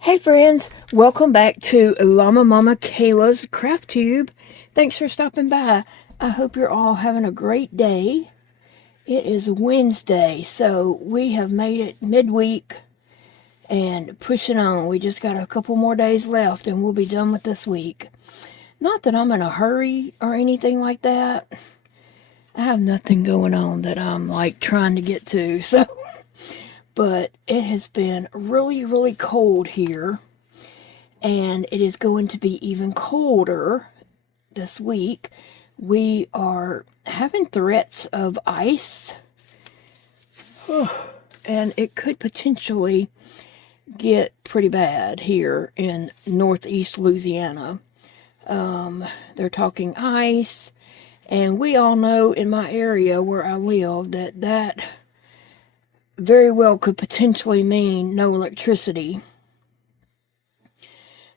Hey friends, welcome back to Llama Mama Kayla's Craft Tube. Thanks for stopping by. I hope you're all having a great day. It is Wednesday, so we have made it midweek and pushing on. We just got a couple more days left and we'll be done with this week. Not that I'm in a hurry or anything like that. I have nothing going on that I'm like trying to get to, so... But it has been really, really cold here, and it is going to be even colder this week. We are having threats of ice, and it could potentially get pretty bad here in northeast Louisiana. They're talking ice, and we all know in my area where I live that very well could potentially mean no electricity.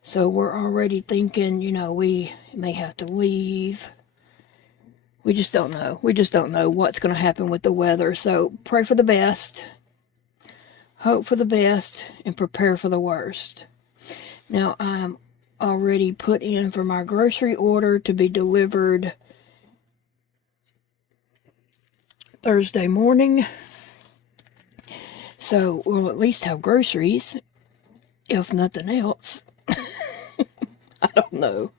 So we're already thinking, we may have to leave. We just don't know. We just don't know what's going to happen with the weather. So pray for the best, hope for the best, and prepare for the worst. Now, I'm already put in for my grocery order to be delivered Thursday morning. So we'll at least have groceries, if nothing else. I don't know.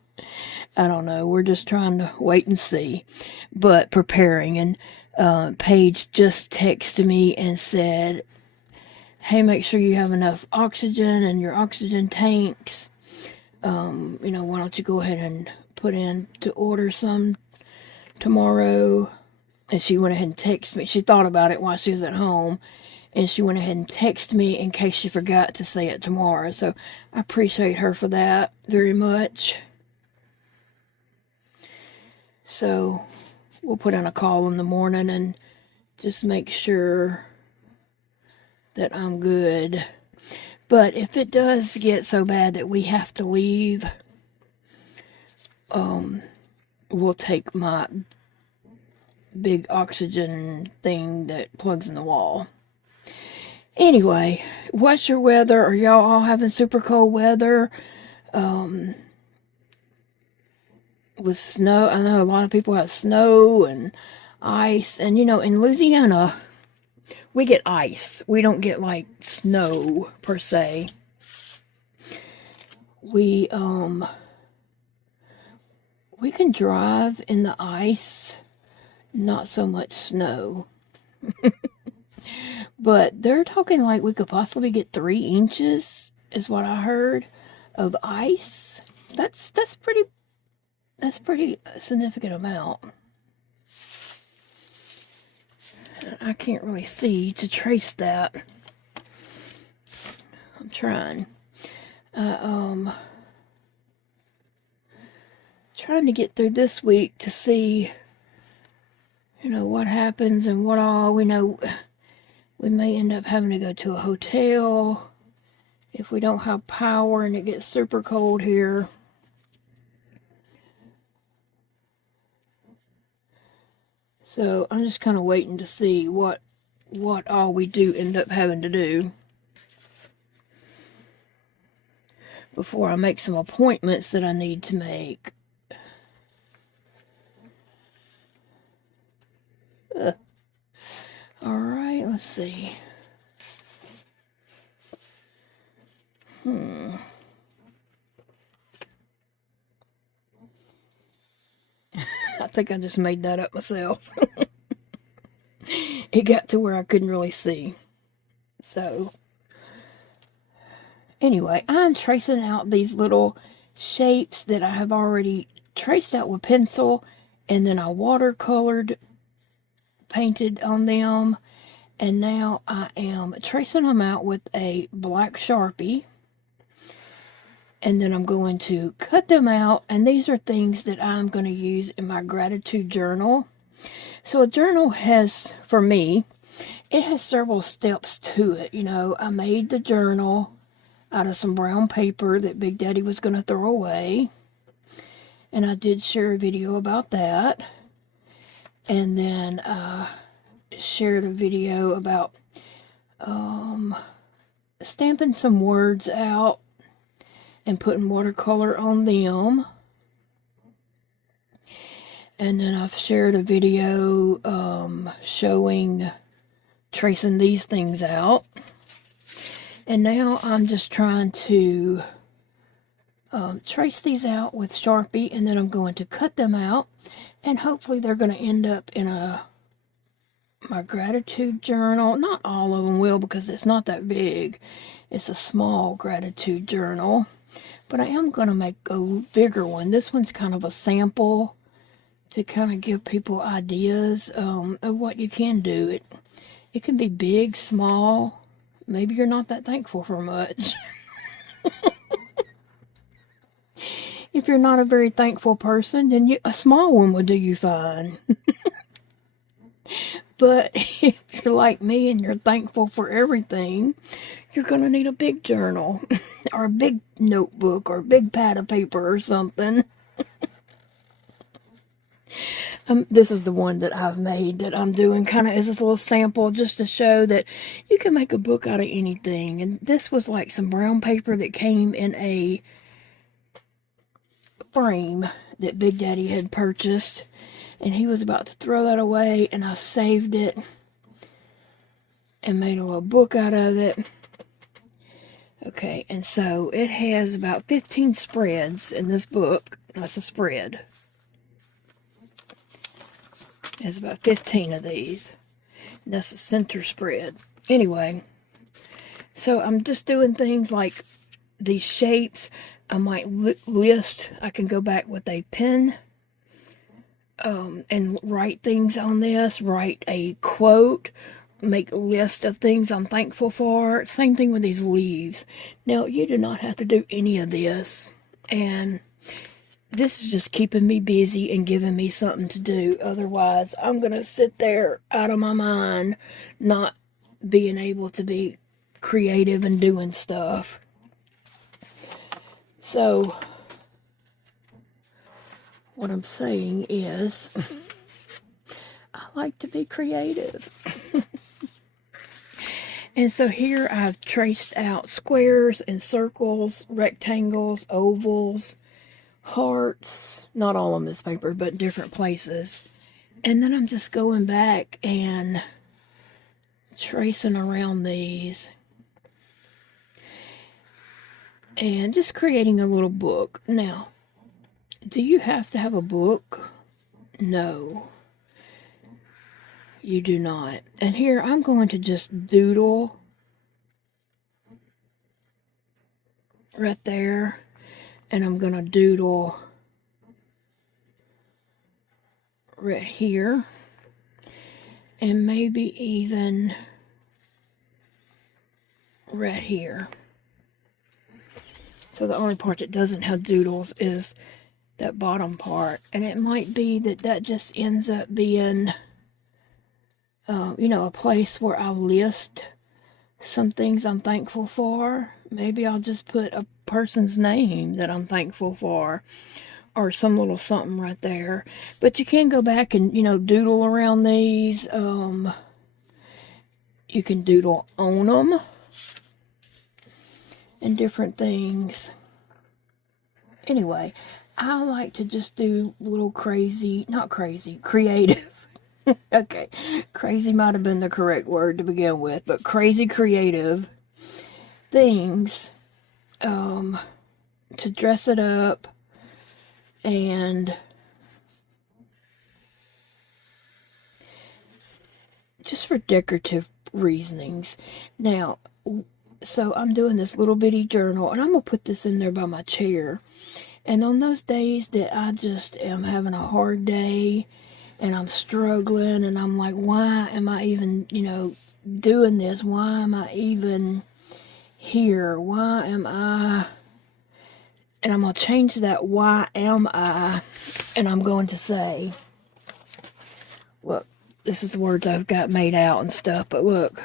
We're just trying to wait and see. But preparing. And Paige just texted me and said, hey, make sure you have enough oxygen in your oxygen tanks. Why don't you go ahead and put in to order some tomorrow. And she went ahead and texted me. She thought about it while she was at home. And she went ahead and texted me in case she forgot to say it tomorrow. So I appreciate her for that very much. So we'll put in a call in the morning and just make sure that I'm good. But if it does get so bad that we have to leave, we'll take my big oxygen thing that plugs in the wall. Anyway, what's your weather? Are y'all all having super cold weather? With snow? I know a lot of people have snow and ice. And, in Louisiana, we get ice. We don't get, like, snow, per se. We can drive in the ice, not so much snow. But they're talking like we could possibly get 3 inches, is what I heard, of ice. That's pretty significant amount. I can't really see to trace that. I'm trying. Trying to get through this week to see, what happens and what all. We know we may end up having to go to a hotel if we don't have power and it gets super cold here. So I'm just kind of waiting to see what all we do end up having to do before I make some appointments that I need to make. All right, let's see. I think I just made that up myself. It got to where I couldn't really see. So, anyway, I'm tracing out these little shapes that I have already traced out with pencil, and then I watercolored, painted on them, and now I am tracing them out with a black Sharpie. And then I'm going to cut them out, and these are things that I'm going to use in my gratitude journal. So a journal has, for me, it has several steps to it. I made the journal out of some brown paper that Big Daddy was going to throw away. And I did share a video about that. And then shared a video about stamping some words out and putting watercolor on them. And then I've shared a video showing tracing these things out. And now I'm just trying to trace these out with Sharpie, and then I'm going to cut them out, and hopefully they're going to end up in my gratitude journal. Not all of them will, because it's not that big. It's a small gratitude journal, but I am going to make a bigger one. This one's kind of a sample to kind of give people ideas of what you can do. It can be big, small. Maybe you're not that thankful for much. If you're not a very thankful person, then a small one will do you fine. But if you're like me and you're thankful for everything, you're going to need a big journal or a big notebook or a big pad of paper or something. This is the one that I've made that I'm doing kind of as this little sample just to show that you can make a book out of anything. And this was like some brown paper that came in a frame that Big Daddy had purchased, and he was about to throw that away, and I saved it and made a little book out of it. Okay, and so it has about 15 spreads in this book. That's a spread. It has about 15 of these. And that's the center spread. Anyway, so I'm just doing things like these shapes. I might list, I can go back with a pen and write things on this, write a quote, make a list of things I'm thankful for. Same thing with these leaves. Now, you do not have to do any of this, and this is just keeping me busy and giving me something to do. Otherwise, I'm going to sit there out of my mind, not being able to be creative and doing stuff. So, what I'm saying is, I like to be creative. And so here I've traced out squares and circles, rectangles, ovals, hearts, not all on this paper, but different places. And then I'm just going back and tracing around these. And just creating a little book. Now, do you have to have a book? No, you do not. And here I'm going to just doodle right there. And I'm going to doodle right here. And maybe even right here. So the only part that doesn't have doodles is that bottom part. And it might be that that just ends up being, a place where I list some things I'm thankful for. Maybe I'll just put a person's name that I'm thankful for, or some little something right there. But you can go back and, doodle around these. You can doodle on them and different things. Anyway, I like to just do little creative. Okay, crazy might have been the correct word to begin with, but crazy creative things to dress it up and just for decorative reasonings. Now, so I'm doing this little bitty journal, and I'm going to put this in there by my chair. And on those days that I just am having a hard day and I'm struggling and I'm like, why am I even, doing this? Why am I even here? Why am I? And I'm going to change that why am I, and I'm going to say, look, this is the words I've got made out and stuff, but look.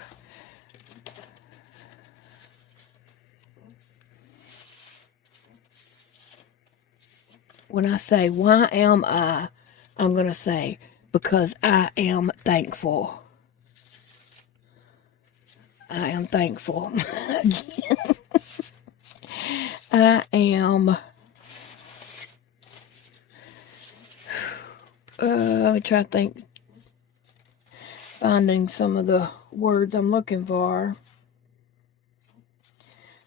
When I say, why am I, I'm going to say, because I am thankful. I am thankful. I am, let me try to think, finding some of the words I'm looking for.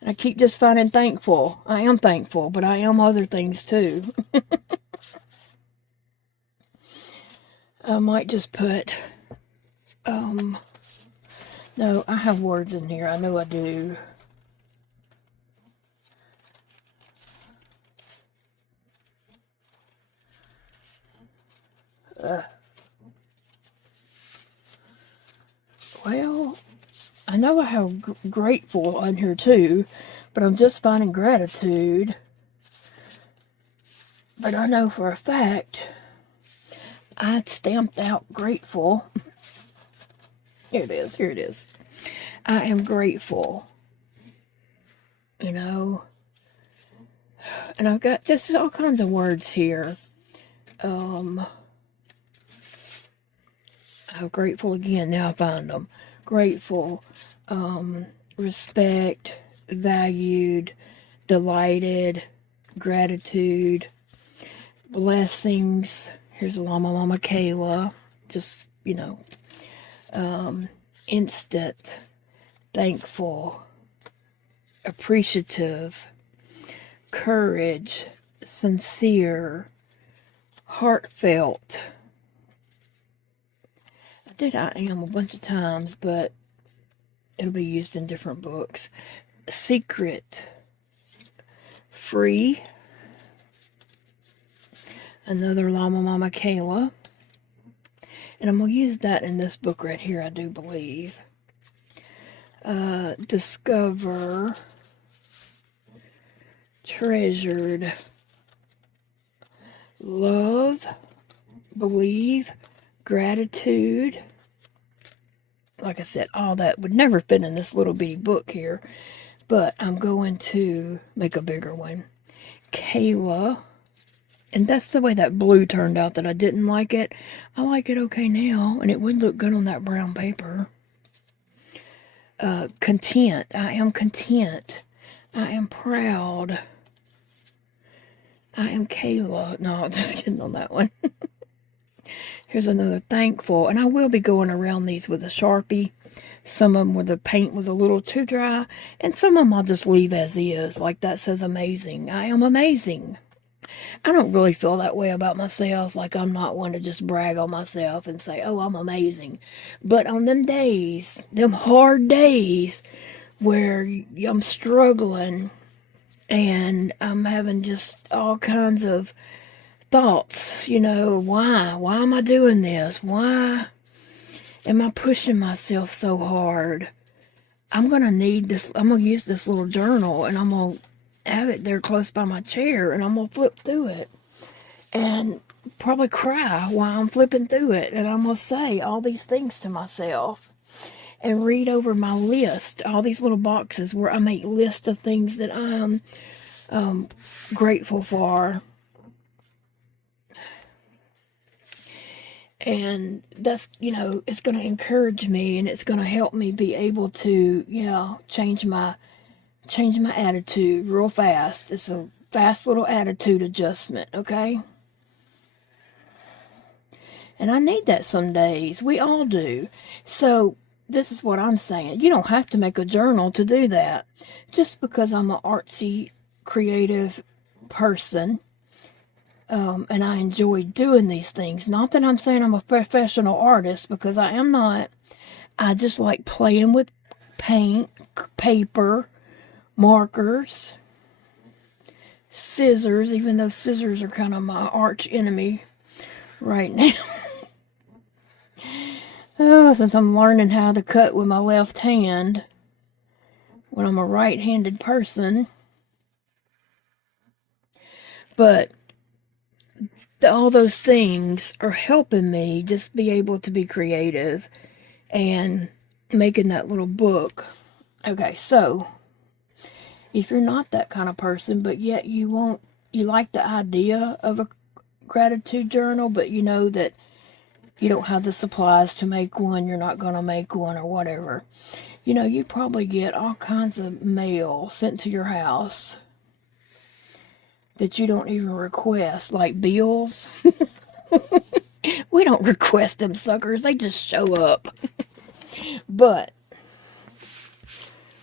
I keep just finding thankful. I am thankful, but I am other things too. I might just put, no, I have words in here. I know I do. Well, I know I have grateful on here too, but I'm just finding gratitude. But I know for a fact I stamped out grateful. Here it is. Here it is. I am grateful. You know. And I've got just all kinds of words here. I'm grateful again. Now I find them. Grateful, respect, valued, delighted, gratitude, blessings. Here's Llama Mama Kayla. Just, you know, instant, thankful, appreciative, courage, sincere, heartfelt. I did I am a bunch of times, but it'll be used in different books. Secret, free, another Llama Mama Kayla. And I'm going to use that in this book right here, I do believe. Discover, treasured, love, believe, gratitude. Like I said, all that would never fit in this little bitty book here, but I'm going to make a bigger one. Kayla. And that's the way that blue turned out that I didn't like it. I like it okay now, and it would look good on that brown paper. Content. I am content. I am proud. I am Kayla. No, just kidding on that one. Here's another thankful. And I will be going around these with a Sharpie. Some of them where the paint was a little too dry. And some of them I'll just leave as is. Like that says amazing. I am amazing. I don't really feel that way about myself. Like I'm not one to just brag on myself and say, oh, I'm amazing. But on them days, them hard days where I'm struggling and I'm having just all kinds of thoughts, you know, why am I doing this? Why am I pushing myself so hard? I'm going to need this. I'm going to use this little journal and I'm going to have it there close by my chair and I'm going to flip through it and probably cry while I'm flipping through it. And I'm going to say all these things to myself and read over my list, all these little boxes where I make lists of things that I'm grateful for. And that's, you know, it's going to encourage me and it's going to help me be able to, you know, change my attitude real fast. It's a fast little attitude adjustment, okay? And I need that some days. We all do. So this is what I'm saying. You don't have to make a journal to do that. Just because I'm an artsy, creative person, and I enjoy doing these things. Not that I'm saying I'm a professional artist, because I am not. I just like playing with paint, paper, markers, scissors, even though scissors are kind of my arch enemy right now. Oh, since I'm learning how to cut with my left hand when I'm a right-handed person. But all those things are helping me just be able to be creative and making that little book. Okay, so if you're not that kind of person, but yet you like the idea of a gratitude journal, but you know that you don't have the supplies to make one, you're not going to make one or whatever. You know, you probably get all kinds of mail sent to your house. that you don't even request, like bills. We don't request them suckers, they just show up. But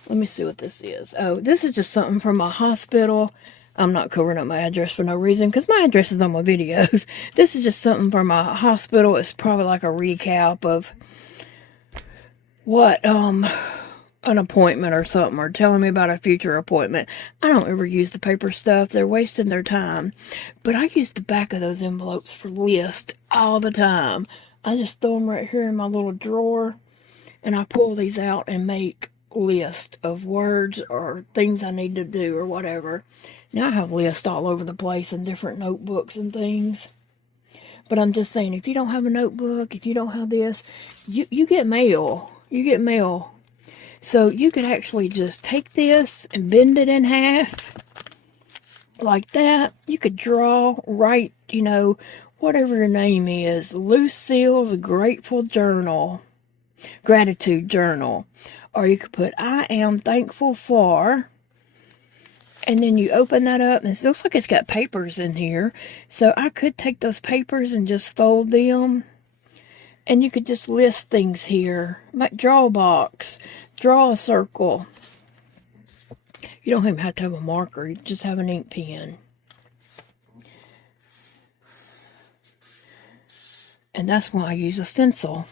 let me see what this is. Oh, this is just something from my hospital. I'm not covering up my address for no reason because my address is on my videos. This is just something from my hospital. It's probably like a recap of what an appointment or something, or telling me about a future appointment. I don't ever use the paper stuff. They're wasting their time. But I use the back of those envelopes for lists all the time. I just throw them right here in my little drawer, and I pull these out and make list of words or things I need to do or whatever. Now I have lists all over the place in different notebooks and things. But I'm just saying, if you don't have a notebook, if you don't have this, you get mail. You get mail. So you could actually just take this and bend it in half like that. You could draw, write, whatever your name is. Lucille's Gratitude Journal. Or you could put, I am thankful for. And then you open that up, and it looks like it's got papers in here. So I could take those papers and just fold them. And you could just list things here. Like draw a box. Draw a circle. You don't even have to have a marker. You just have an ink pen. And that's why I use a stencil.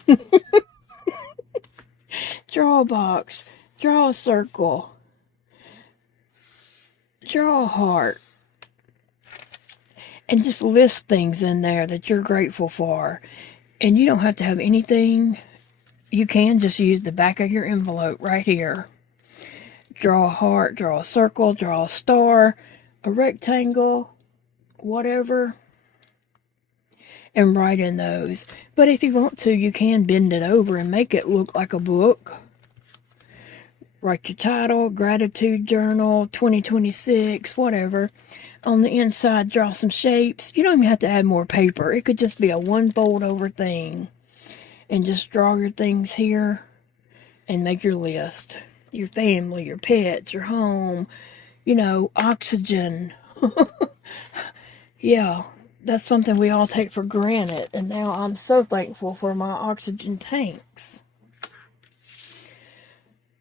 Draw a box. Draw a circle. Draw a heart. And just list things in there that you're grateful for. And you don't have to have anything. You can just use the back of your envelope right here. Draw a heart, draw a circle, draw a star, a rectangle, whatever. And write in those. But if you want to, you can bend it over and make it look like a book. Write your title, Gratitude Journal, 2026, whatever. On the inside, draw some shapes. You don't even have to add more paper. It could just be a one fold over thing. And just draw your things here and make your list. Your family, your pets, your home, oxygen. Yeah, that's something we all take for granted. And now I'm so thankful for my oxygen tanks.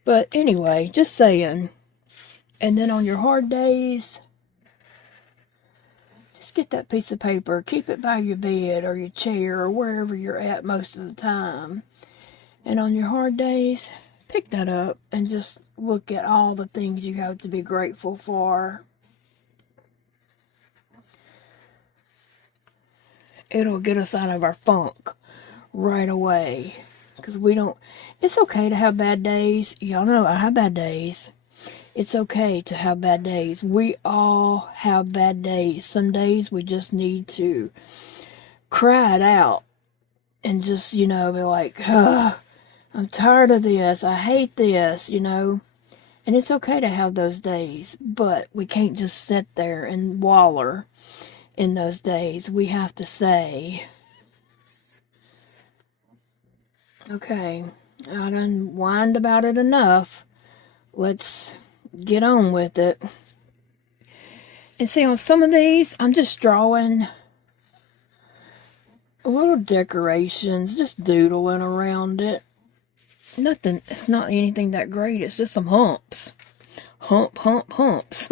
But anyway, just saying. And then on your hard days, just get that piece of paper, keep it by your bed or your chair or wherever you're at most of the time. And on your hard days, pick that up and just look at all the things you have to be grateful for. It'll get us out of our funk right away. Because it's okay to have bad days. Y'all know I have bad days. It's okay to have bad days. We all have bad days. Some days we just need to cry it out and just, be like, I'm tired of this. I hate this, And it's okay to have those days, but we can't just sit there and waller in those days. We have to say, okay, I done whined about it enough. Let's get on with it. And see, on some of these, I'm just drawing little decorations, just doodling around it. Nothing, it's not anything that great, it's just some humps. Humps.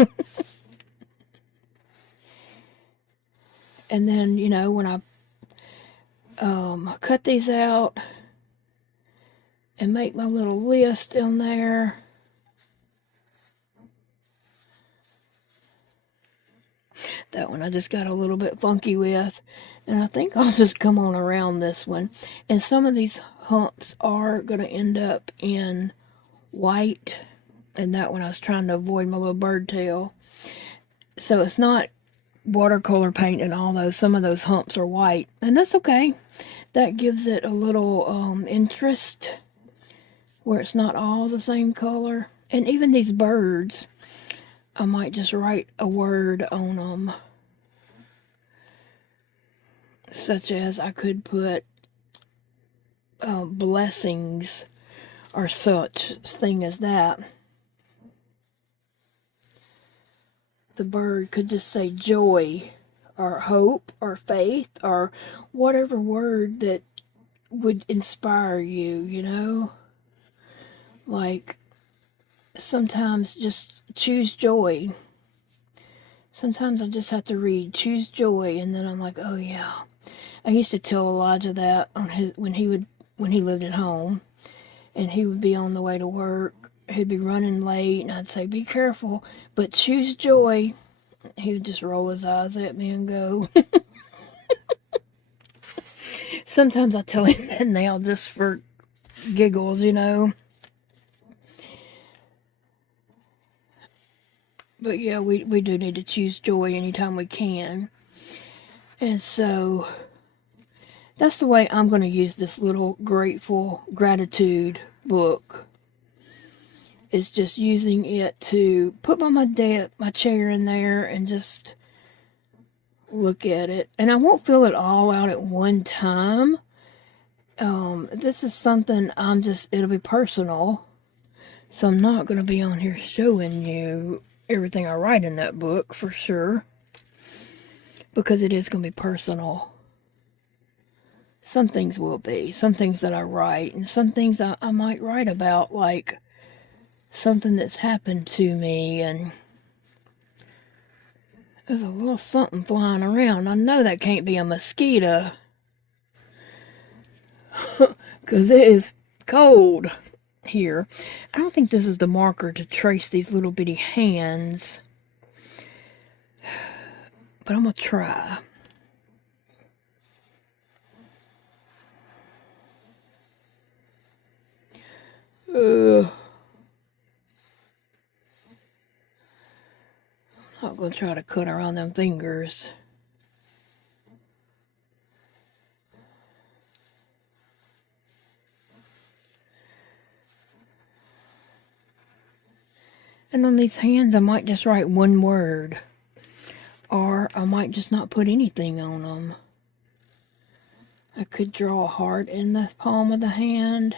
And then, when I cut these out and make my little list in there, that one I just got a little bit funky with, and I think I'll just come on around this one. And some of these humps are going to end up in white, and that one I was trying to avoid my little bird tail. So it's not watercolor paint and all those. Some of those humps are white, and that's okay. That gives it a little interest where it's not all the same color. And even these birds, I might just write a word on them. Such as I could put blessings or such thing as that. the bird could just say joy or hope or faith or whatever word that would inspire you, you know? Like, sometimes just choose joy. Sometimes I just have to read choose joy, and then I'm like, oh yeah. I used to tell Elijah that on his when he lived at home, and he would be on the way to work. He'd be running late, and I'd say, be careful, but choose joy. He would just roll his eyes at me and go. Sometimes I tell him that now just for giggles, you know. But yeah, we do need to choose joy anytime we can. And so that's the way I'm going to use this little grateful gratitude book. Is just using it to put by my chair in there and just look at it. And I won't fill it all out at one time. This is something it'll be personal. So I'm not going to be on here showing you everything I write in that book for sure. Because it is going to be personal. Some things will be. Some things that I write. And some things I might write about, like something that's happened to me, and there's a little something flying around. I know that can't be a mosquito because it is cold here. I don't think this is the marker to trace these little bitty hands, but I'm gonna try. I'm going to try to cut around them fingers. And on these hands, I might just write one word. Or I might just not put anything on them. I could draw a heart in the palm of the hand.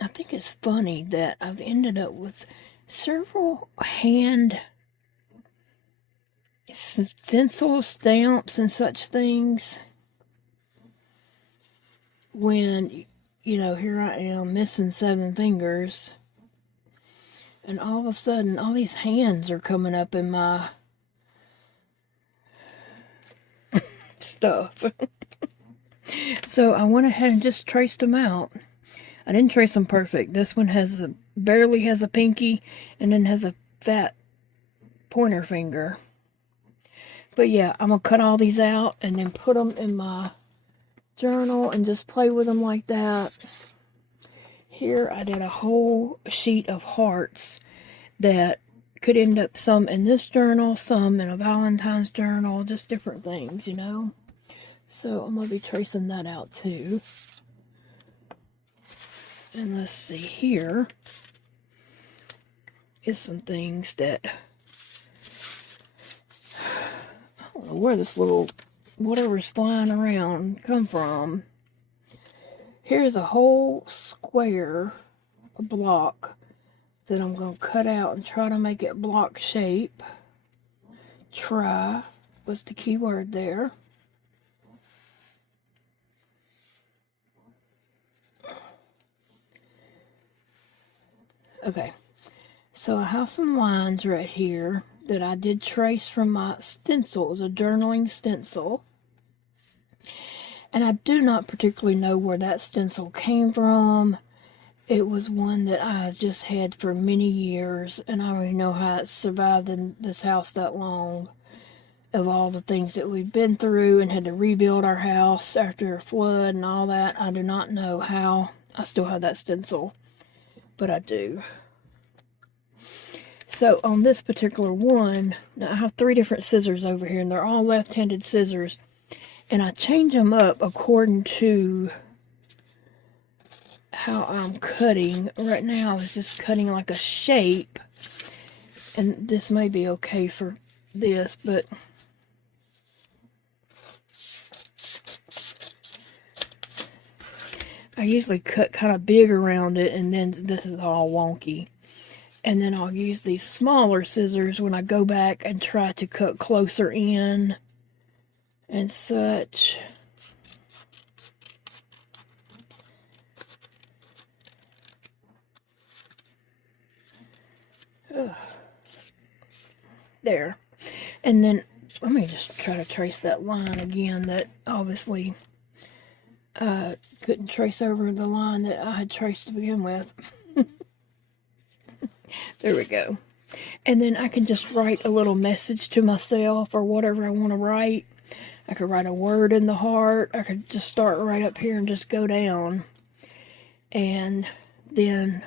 I think it's funny that I've ended up with several hand stencil stamps and such things when, you know, here I am missing 7 fingers, and all of a sudden all these hands are coming up in my stuff. So I went ahead and just traced them out. I didn't trace them perfect. This one barely has a pinky, and then has a fat pointer finger. But yeah, I'm going to cut all these out and then put them in my journal and just play with them like that. Here I did a whole sheet of hearts that could end up some in this journal, some in a Valentine's journal, just different things, you know. So I'm going to be tracing that out too. And let's see, here is some things that, I don't know where this little, whatever's flying around come from. Here's a whole square, a block, that I'm going to cut out and try to make it block shape. Try was the key word there. Okay, so I have some lines right here that I did trace from my stencil. It was a journaling stencil. And I do not particularly know where that stencil came from. It was one that I just had for many years, and I don't even know how it survived in this house that long. Of all the things that we've been through and had to rebuild our house after a flood and all that, I do not know how I still have that stencil, but I do. So on this particular one, now I have 3 different scissors over here, and they're all left-handed scissors, and I change them up according to how I'm cutting. Right now I was just cutting like a shape, and this may be okay for this, but I usually cut kind of big around it, and then this is all wonky. And then I'll use these smaller scissors when I go back and try to cut closer in and such. Ugh. There. And then let me just try to trace that line again that obviously couldn't trace over the line that I had traced to begin with. There we go. And then I can just write a little message to myself or whatever I want to write. I could write a word in the heart. I could just start right up here and just go down. And then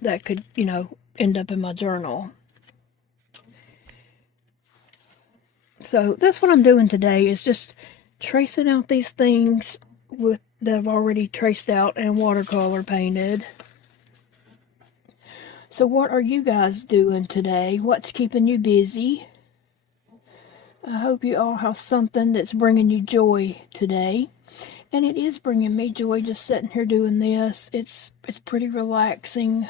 that could, you know, end up in my journal. So that's what I'm doing today, is just tracing out these things that I've already traced out and watercolor painted. So what are you guys doing today? What's keeping you busy? I hope you all have something that's bringing you joy today. And it is bringing me joy just sitting here doing this. It's pretty relaxing.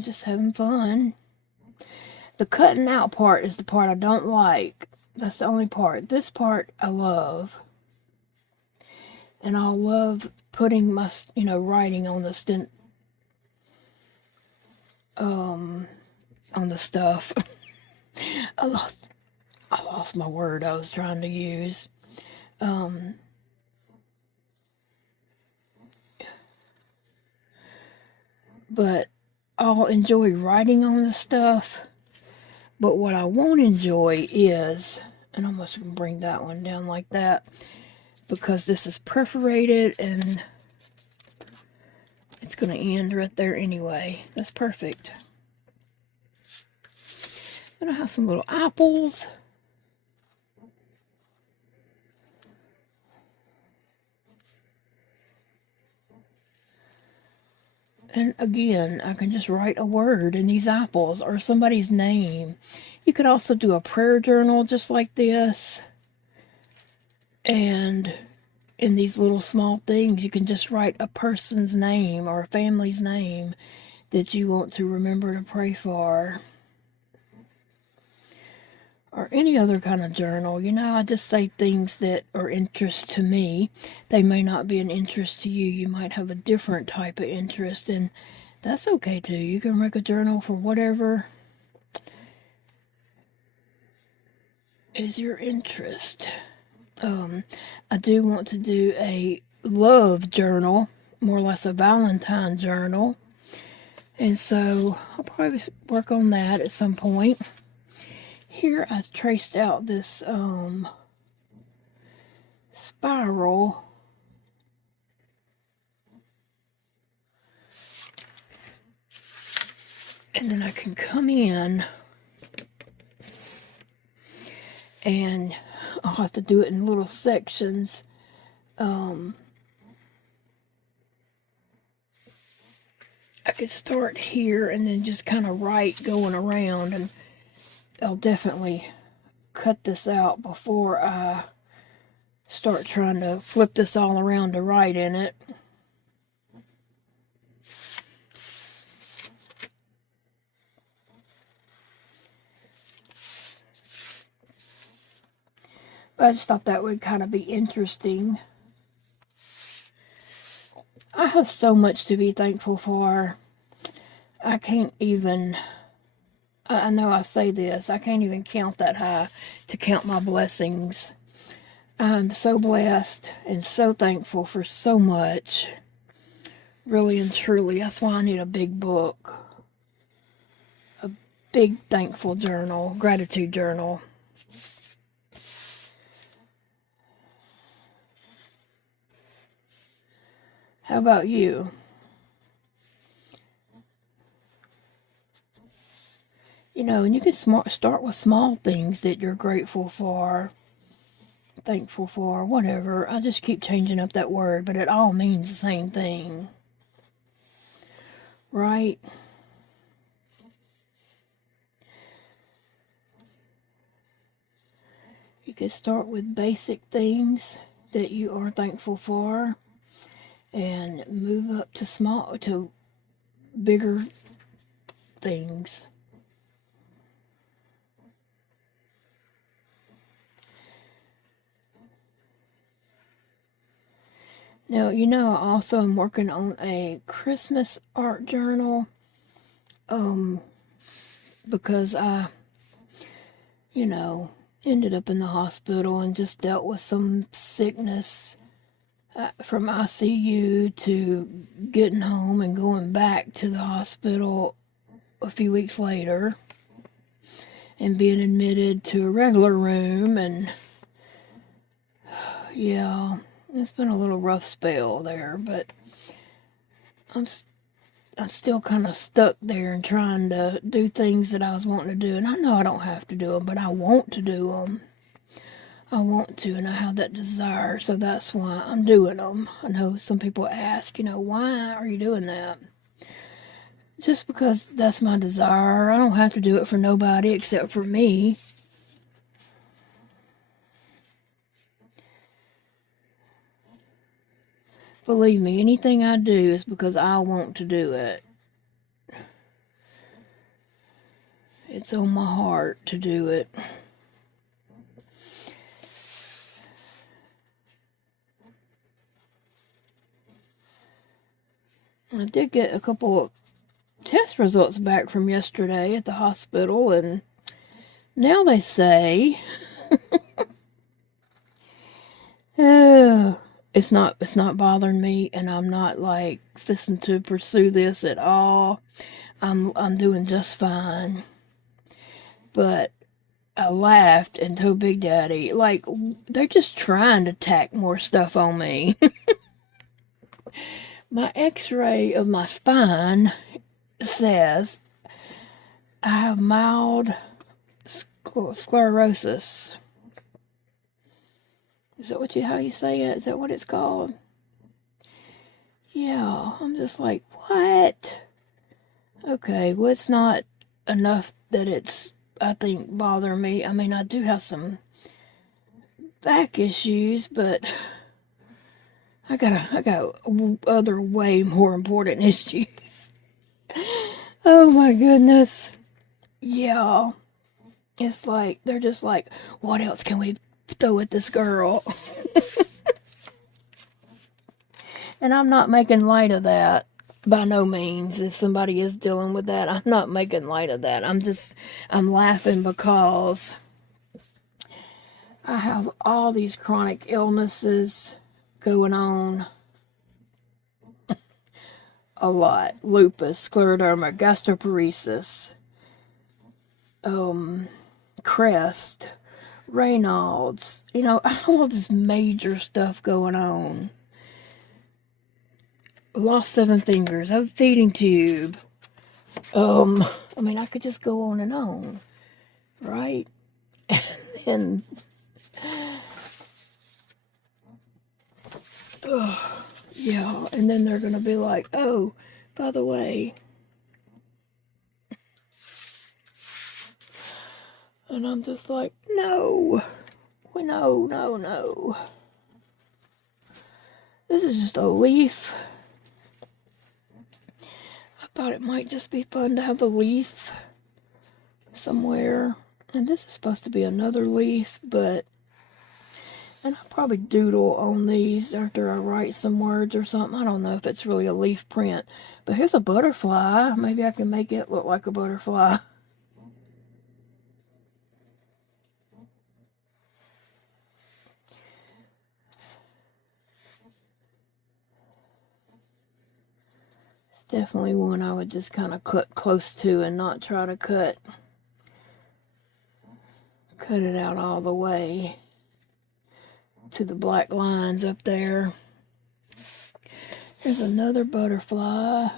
Just having fun. The cutting out part is the part I don't like. That's the only part. This part I love. And I'll love putting my, you know, writing on the stuff. I lost my word I was trying to use. But I'll enjoy writing on the stuff. But what I won't enjoy is, and I'm just going to bring that one down like that, because this is perforated and it's going to end right there anyway. That's perfect. Then I have some little apples. And again, I can just write a word in these apples or somebody's name. You could also do a prayer journal just like this. And in these little small things, you can just write a person's name or a family's name that you want to remember to pray for. Or any other kind of journal. You know, I just say things that are interest to me. They may not be an interest to you. You might have a different type of interest, and that's okay too. You can make a journal for whatever is your interest. I do want to do a love journal, more or less a Valentine journal. And so I'll probably work on that at some point. Here I traced out this spiral. And then I can come in and I'll have to do it in little sections. I could start here and then just kind of write going around, and I'll definitely cut this out before I start trying to flip this all around to write in it. But I just thought that would kind of be interesting. I have so much to be thankful for. I can't even... I know I say this, I can't even count that high to count my blessings. I'm so blessed and so thankful for so much. Really and truly. That's why I need a big book. A big thankful journal, gratitude journal. How about you? You know, and you can start with small things that you're grateful for, thankful for, whatever. I just keep changing up that word, but it all means the same thing. Right? You can start with basic things that you are thankful for and move up to bigger things. Now, you know, I also am working on a Christmas art journal, because I, you know, ended up in the hospital and just dealt with some sickness, from ICU to getting home and going back to the hospital a few weeks later and being admitted to a regular room. And yeah, it's been a little rough spell there, but I'm still kind of stuck there and trying to do things that I was wanting to do. And I know I don't have to do them, but I want to do them. I want to, and I have that desire, so that's why I'm doing them. I know some people ask, you know, why are you doing that? Just because that's my desire. I don't have to do it for nobody except for me. Believe me, anything I do is because I want to do it. It's on my heart to do it. I did get a couple of test results back from yesterday at the hospital, and now they say it's not bothering me, and I'm not like fisting to pursue this at all. I'm doing just fine. But I laughed and told Big Daddy, like, they're just trying to tack more stuff on me. My x-ray of my spine says I have mild sclerosis. Is that how you say it? Is that what it's called? Yeah, I'm just like, what? Okay, well, it's not enough that it's, I think, bothering me. I mean, I do have some back issues, but I got other way more important issues. Oh my goodness. Yeah. It's like, they're just like, what else can we throw at this girl? And I'm not making light of that. By no means. If somebody is dealing with that, I'm not making light of that. I'm laughing because I have all these chronic illnesses going on. A lot. Lupus, Scleroderma, Gastroparesis, CREST, Raynaud's. You know, I have all this major stuff going on. Lost 7 fingers, I have a feeding tube. I mean, I could just go on and on, right? And yeah, and then they're gonna be like, oh, by the way. And I'm just like, no. No. This is just a leaf. I thought it might just be fun to have a leaf somewhere. And this is supposed to be another leaf, but... And I'll probably doodle on these after I write some words or something. I don't know if it's really a leaf print. But here's a butterfly. Maybe I can make it look like a butterfly. It's definitely one I would just kind of cut close to and not try to cut it out all the way to the black lines up there. Here's another butterfly.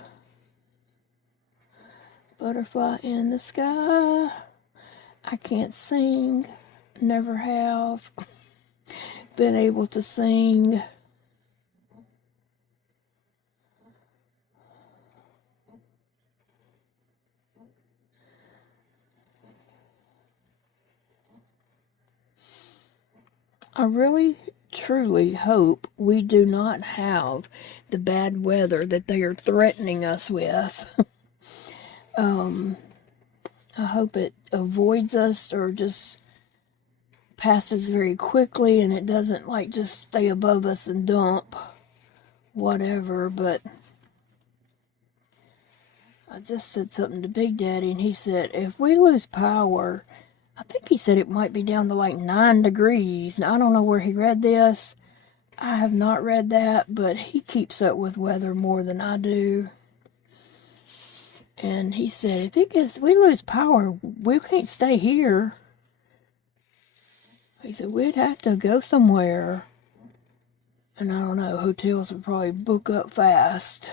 Butterfly in the sky. I can't sing. Never have been able to sing. I really, truly hope we do not have the bad weather that they are threatening us with. I hope it avoids us or just passes very quickly and it doesn't like just stay above us and dump whatever. But I just said something to Big Daddy and he said, if we lose power, I think he said it might be down to like 9 degrees. Now, I don't know where he read this. I have not read that, but he keeps up with weather more than I do. And he said, if we lose power, we can't stay here. He said, we'd have to go somewhere. And I don't know, hotels would probably book up fast.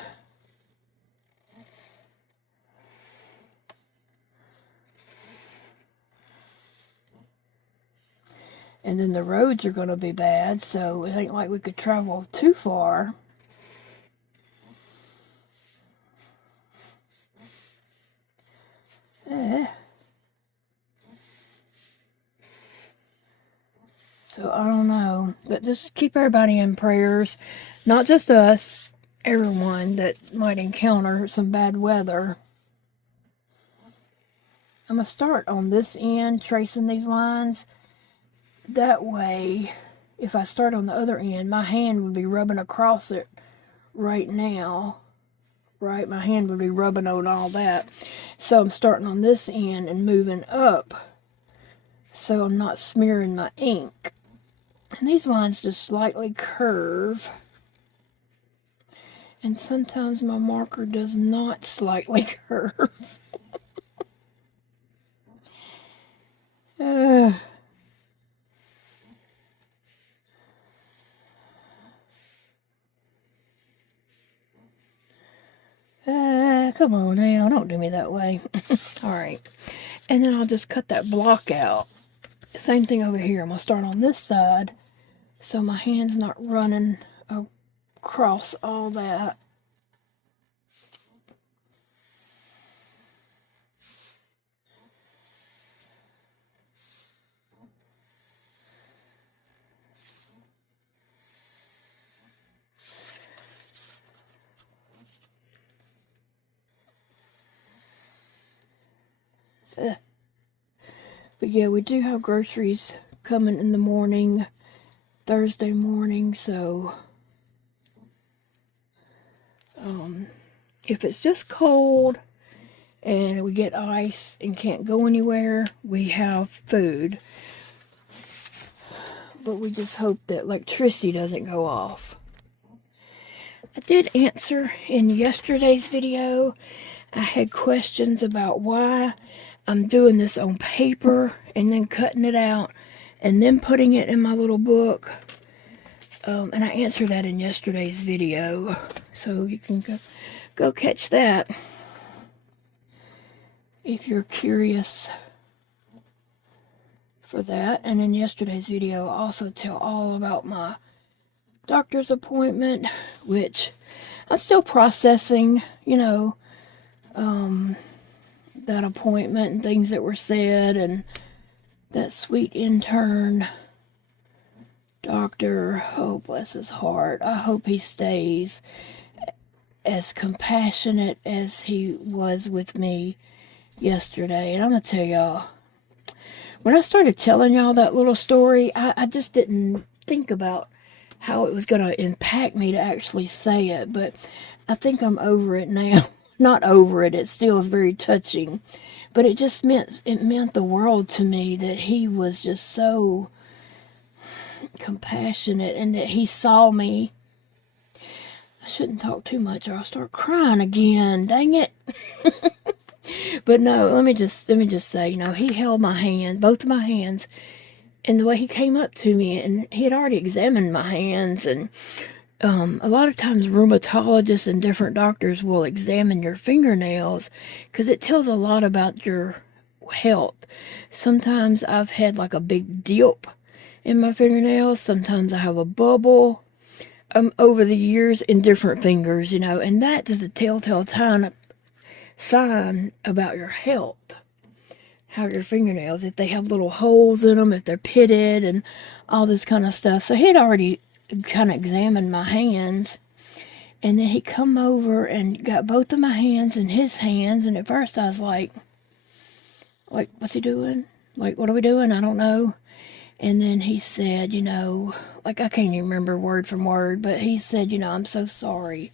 And then the roads are going to be bad, so it ain't like we could travel too far. So I don't know, but just keep everybody in prayers. Not just us, everyone that might encounter some bad weather. I'm going to start on this end, tracing these lines. That way, if I start on the other end, my hand would be rubbing across it right now. Right? My hand would be rubbing on all that. So I'm starting on this end and moving up. So I'm not smearing my ink. And these lines just slightly curve. And sometimes my marker does not slightly curve. Come on now, don't do me that way. Alright. And then I'll just cut that block out. Same thing over here. I'm going to start on this side so my hand's not running across all that. But yeah, we do have groceries coming in the morning, Thursday morning, so if it's just cold and we get ice and can't go anywhere, we have food. But we just hope that electricity doesn't go off. I did answer in yesterday's video. I had questions about why I'm doing this on paper and then cutting it out and then putting it in my little book. And I answered that in yesterday's video. So you can go catch that if you're curious for that. And in yesterday's video, I also tell all about my doctor's appointment, which I'm still processing, that appointment and things that were said, and that sweet intern doctor, oh bless his heart, I hope he stays as compassionate as he was with me yesterday. And I'm gonna tell y'all, when I started telling y'all that little story, I just didn't think about how it was going to impact me to actually say it, but I think I'm over it now. Not over it, it still is very touching, but it just meant the world to me that he was just so compassionate and that he saw me. I shouldn't talk too much or I'll start crying again, dang it. But no, let me just say, he held my hand, both of my hands, and the way he came up to me, and he had already examined my hands, and a lot of times rheumatologists and different doctors will examine your fingernails because it tells a lot about your health. Sometimes I've had like a big dip in my fingernails. Sometimes I have a bubble over the years in different fingers, and that is a telltale sign about your health. How your fingernails, if they have little holes in them, if they're pitted and all this kind of stuff. So he had already kind of examined my hands, And then he come over and got both of my hands in his hands. And at first I was like, what's he doing? Like, what are we doing? I don't know. And then he said, like, I can't even remember word from word, but he said, I'm so sorry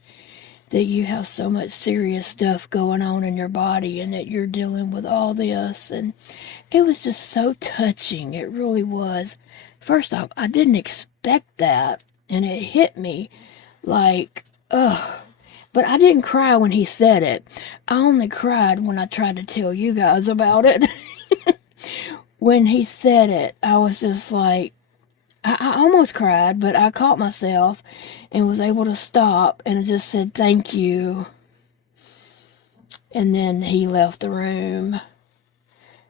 that you have so much serious stuff going on in your body and that you're dealing with all this. And it was just so touching. It really was. First off, I didn't expect that. And it hit me like, ugh. But I didn't cry when he said it. I only cried when I tried to tell you guys about it. When he said it, I was just like, I almost cried, but I caught myself and was able to stop and just said, thank you. And then he left the room.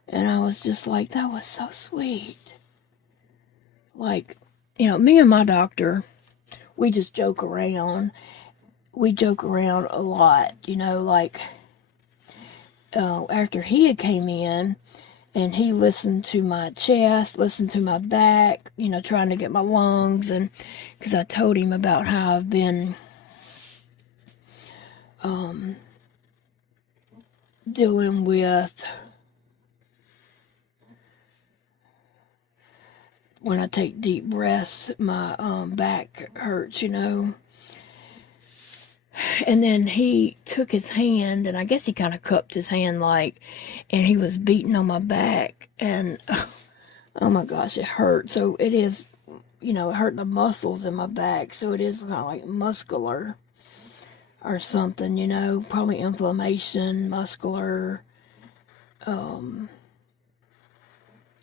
And I was just like, that was so sweet. Like, me and my doctor, we just joke around. We joke around a lot, like, after he had came in, and he listened to my chest, listened to my back, trying to get my lungs. And because I told him about how I've been dealing with, when I take deep breaths, my back hurts, And then he took his hand, and I guess he kind of cupped his hand and he was beating on my back, and oh my gosh, it hurt. So it is, it hurt the muscles in my back, so it is kind of like muscular or something, probably inflammation, muscular.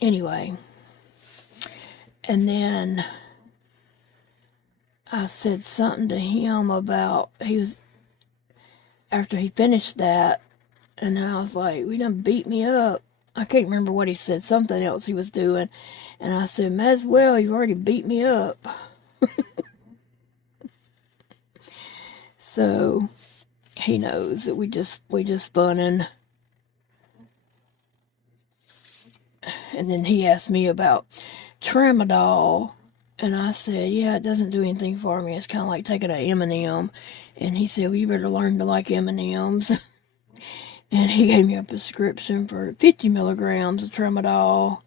Anyway, and then I said something to him about, after he finished that, and I was like, we done beat me up. I can't remember what he said, something else he was doing. And I said, might as well, you already beat me up. So he knows that we just funning. And then he asked me about tramadol. And I said, yeah, it doesn't do anything for me. It's kind of like taking an M&M. And he said, well, you better learn to like M&Ms. And he gave me a prescription for 50 milligrams of tramadol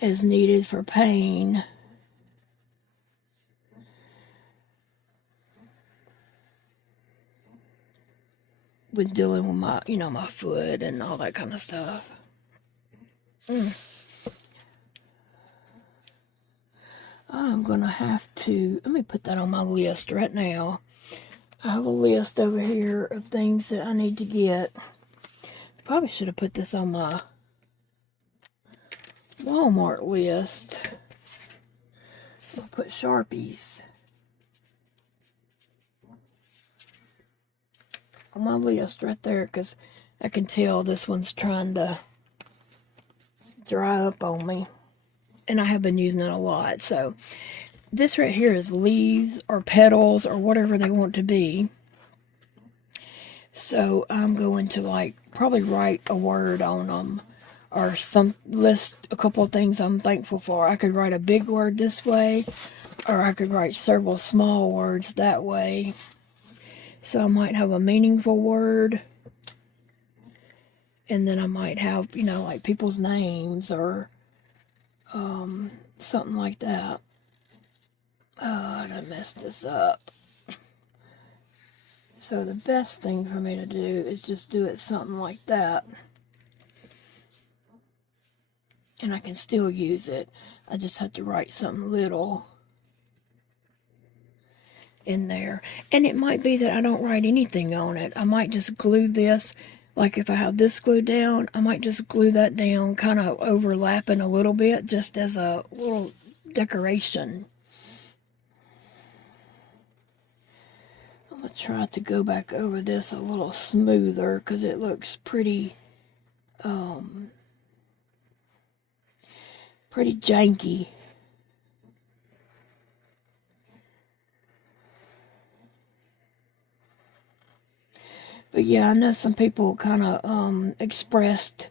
as needed for pain. With dealing with my, my foot and all that kind of stuff. I'm going to have to, let me put that on my list right now. I have a list over here of things that I need to get. Probably should have put this on my Walmart list. I'll put Sharpies on my list right there, because I can tell this one's trying to dry up on me. And I have been using it a lot. So this right here is leaves or petals or whatever they want to be. So I'm going to probably write a word on them, or list a couple of things I'm thankful for. I could write a big word this way, or I could write several small words that way. So I might have a meaningful word, and then I might have, like people's names or something like that. Oh, I messed this up. So the best thing for me to do is just do it something like that. And I can still use it. I just have to write something little in there. And it might be that I don't write anything on it. I might just glue this. Like if I have this glued down, I might just glue that down, kind of overlapping a little bit, just as a little decoration. I'm going to try to go back over this a little smoother, because it looks pretty janky. But yeah, I know some people kind of expressed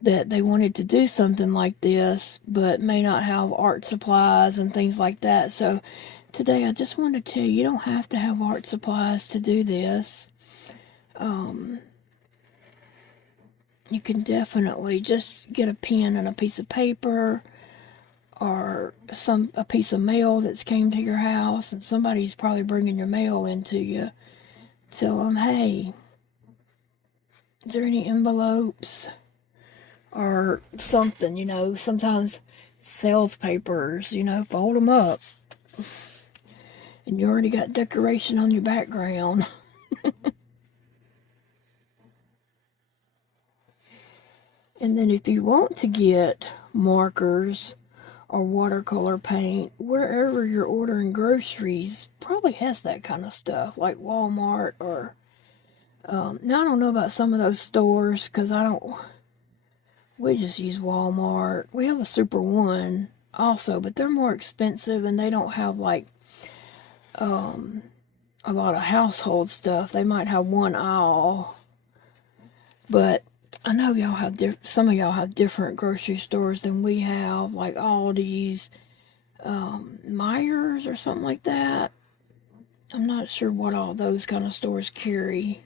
that they wanted to do something like this, but may not have art supplies and things like that. So today I just want to tell you, you don't have to have art supplies to do this. You can definitely just get a pen and a piece of paper, or a piece of mail that's came to your house, and somebody's probably bringing your mail into you. Tell them, hey, is there any envelopes or something, sometimes sales papers, fold them up. And you already got decoration on your background. And then if you want to get markers or watercolor paint, wherever you're ordering groceries probably has that kind of stuff, like Walmart or now I don't know about some of those stores, because we just use Walmart. We have a Super One also, but they're more expensive and they don't have like a lot of household stuff. They might have one aisle, but I know some of y'all have different grocery stores than we have, like Aldi's, Myers or something like that. I'm not sure what all those kind of stores carry.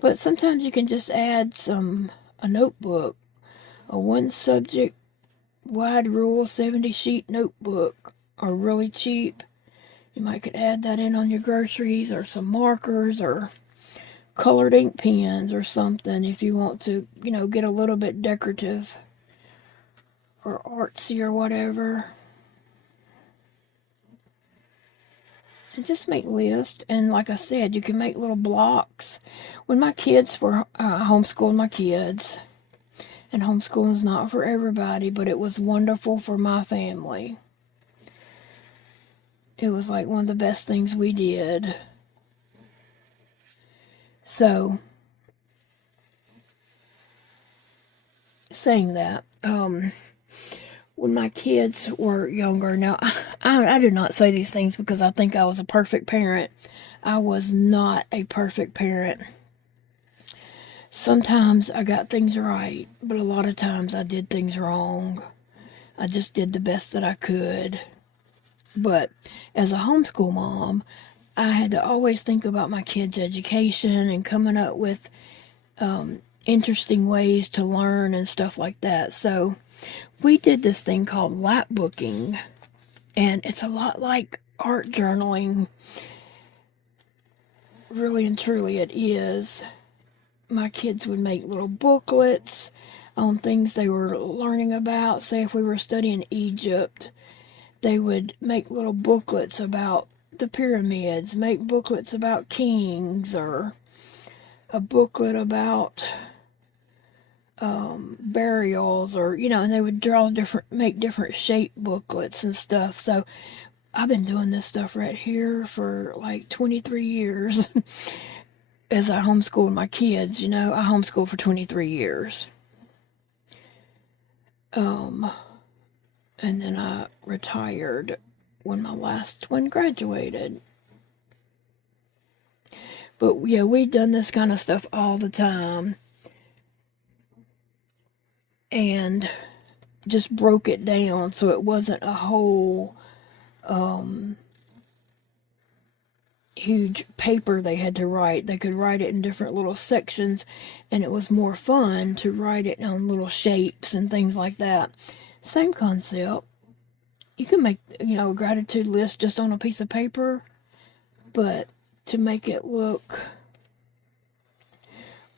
But sometimes you can just add a notebook, a one subject, wide rule 70 sheet notebook, are really cheap. You might could add that in on your groceries, or some markers, or colored ink pens or something, if you want to, get a little bit decorative or artsy or whatever. And just make lists. And like I said, you can make little blocks. When my kids were homeschooled my kids, and homeschooling is not for everybody, but it was wonderful for my family. It was like one of the best things we did. So, saying that, when my kids were younger, now I do not say these things because I think I was a perfect parent. I was not a perfect parent. Sometimes I got things right, but a lot of times I did things wrong. I just did the best that I could. But as a homeschool mom, I had to always think about my kids' education and coming up with interesting ways to learn and stuff like that. So we did this thing called lapbooking, and it's a lot like art journaling. Really and truly it is. My kids would make little booklets on things they were learning about. Say if we were studying Egypt, they would make little booklets about the pyramids, make booklets about kings, or a booklet about burials, or and they would make different shape booklets and stuff. So I've been doing this stuff right here for like 23 years. As I homeschooled my kids, I homeschooled for 23 years. And then I retired when my last one graduated. But yeah, we'd done this kind of stuff all the time. And just broke it down so it wasn't a whole huge paper they had to write. They could write it in different little sections, and it was more fun to write it on little shapes and things like that. Same concept. You can make, a gratitude list just on a piece of paper, but to make it look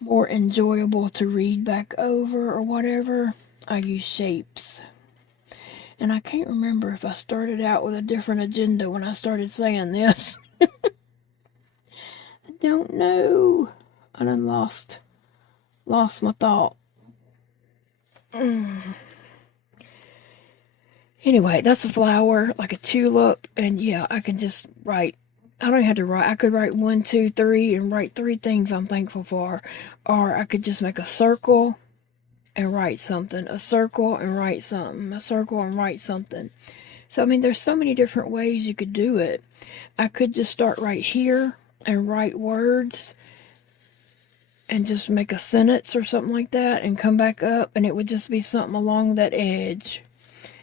more enjoyable to read back over or whatever, I use shapes. And I can't remember if I started out with a different agenda when I started saying this. I don't know. I done lost my thought. Anyway, that's a flower, like a tulip, and yeah, I can just write. I don't have to write. I could write 1, 2, 3 and write 3 things I'm thankful for. Or I could just make a circle and write something. A circle and write something. A circle and write something. So, there's so many different ways you could do it. I could just start right here and write words and just make a sentence or something like that and come back up, and it would just be something along that edge.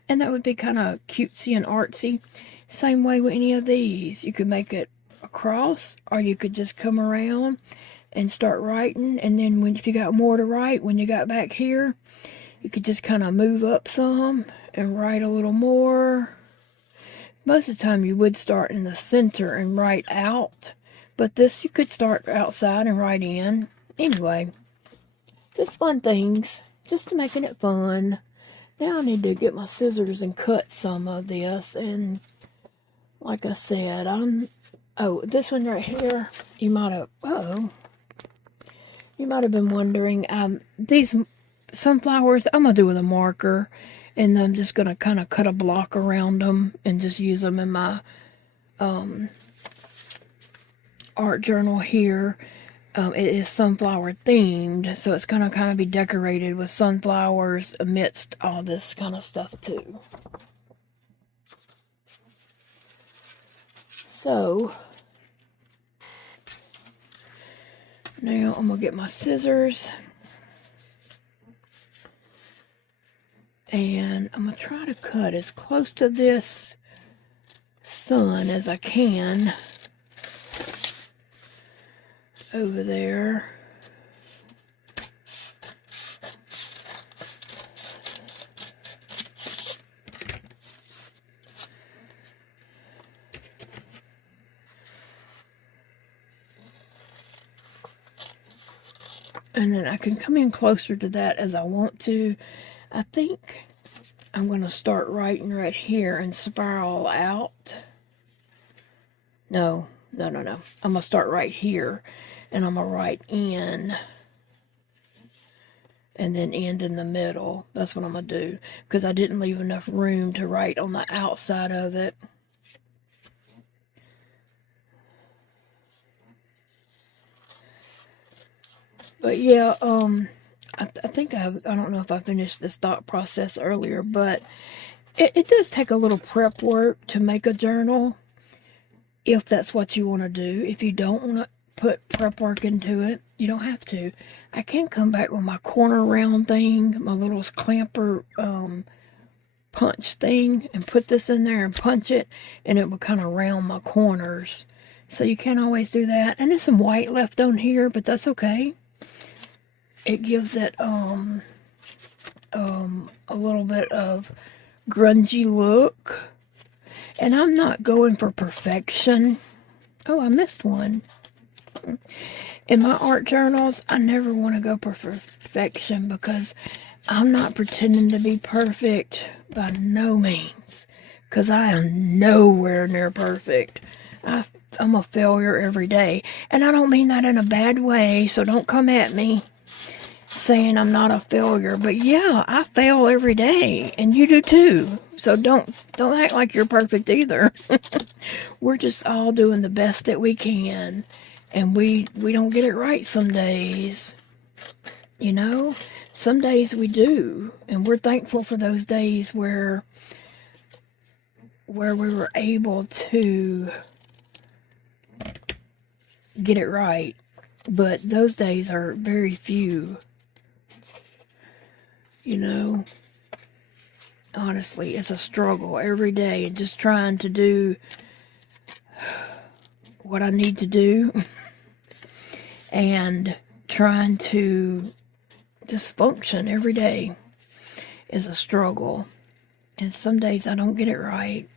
And that would be kind of cutesy and artsy. Same way with any of these. You could make it across, or you could just come around and start writing, and then if you got more to write, when you got back here, you could just kind of move up some and write a little more. Most of the time you would start in the center and write out, but this you could start outside and write in. Anyway, just fun things, just to making it fun. Now I need to get my scissors and cut some of this, and like I said, oh, this one right here, you might have been wondering, these sunflowers, I'm going to do with a marker, and I'm just going to kind of cut a block around them and just use them in my art journal here. It is sunflower themed, so it's going to kind of be decorated with sunflowers amidst all this kind of stuff too. So now I'm going to get my scissors, and I'm going to try to cut as close to this sun as I can over there. And then I can come in closer to that as I want to. I think I'm going to start writing right here and spiral out. No. I'm going to start right here, and I'm going to write in and then end in the middle. That's what I'm going to do, because I didn't leave enough room to write on the outside of it. But yeah, I think I don't know if I finished this thought process earlier, but it does take a little prep work to make a journal, if that's what you want to do. If you don't want to put prep work into it, you don't have to. I can come back with my corner round thing, my little clamper punch thing, and put this in there and punch it, and it will kind of round my corners. So you can't always do that. And there's some white left on here, but that's okay. It gives it a little bit of grungy look. And I'm not going for perfection. Oh, I missed one. In my art journals, I never want to go for perfection, because I'm not pretending to be perfect by no means. Because I am nowhere near perfect. I'm a failure every day. And I don't mean that in a bad way, so don't come at me saying I'm not a failure. But yeah, I fail every day, and you do too. So don't act like you're perfect either. We're just all doing the best that we can, and we don't get it right some days. You know, some days we do, and we're thankful for those days where we were able to get it right. But those days are very few. You know, honestly, it's a struggle every day, and just trying to do what I need to do and trying to just function every day is a struggle. And some days I don't get it right.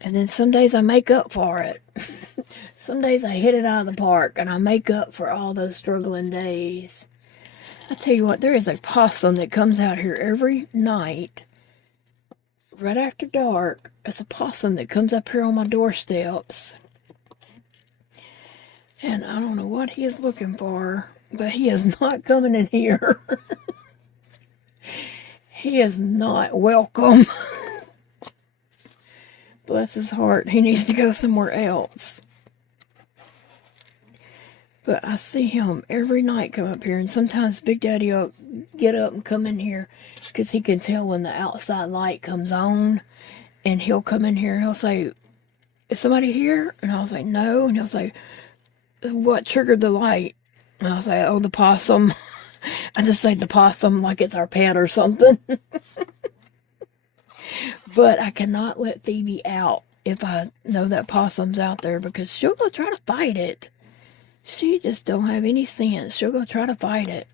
And then some days I make up for it. Some days I hit it out of the park, and I make up for all those struggling days. I tell you what, there is a possum that comes out here every night, right after dark. It's a possum that comes up here on my doorsteps. And I don't know what he is looking for, but he is not coming in here. He is not welcome. Bless his heart, he needs to go somewhere else. But I see him every night come up here, and sometimes Big Daddy will get up and come in here, because he can tell when the outside light comes on, and he'll come in here and he'll say, "Is somebody here?" And I'll say, "No." And he'll say, "What triggered the light?" And I'll say, "Oh, the possum." I just say the possum like it's our pet or something. But I cannot let Phoebe out if I know that possum's out there, because she'll go try to fight it. She just don't have any sense. She'll go try to fight it.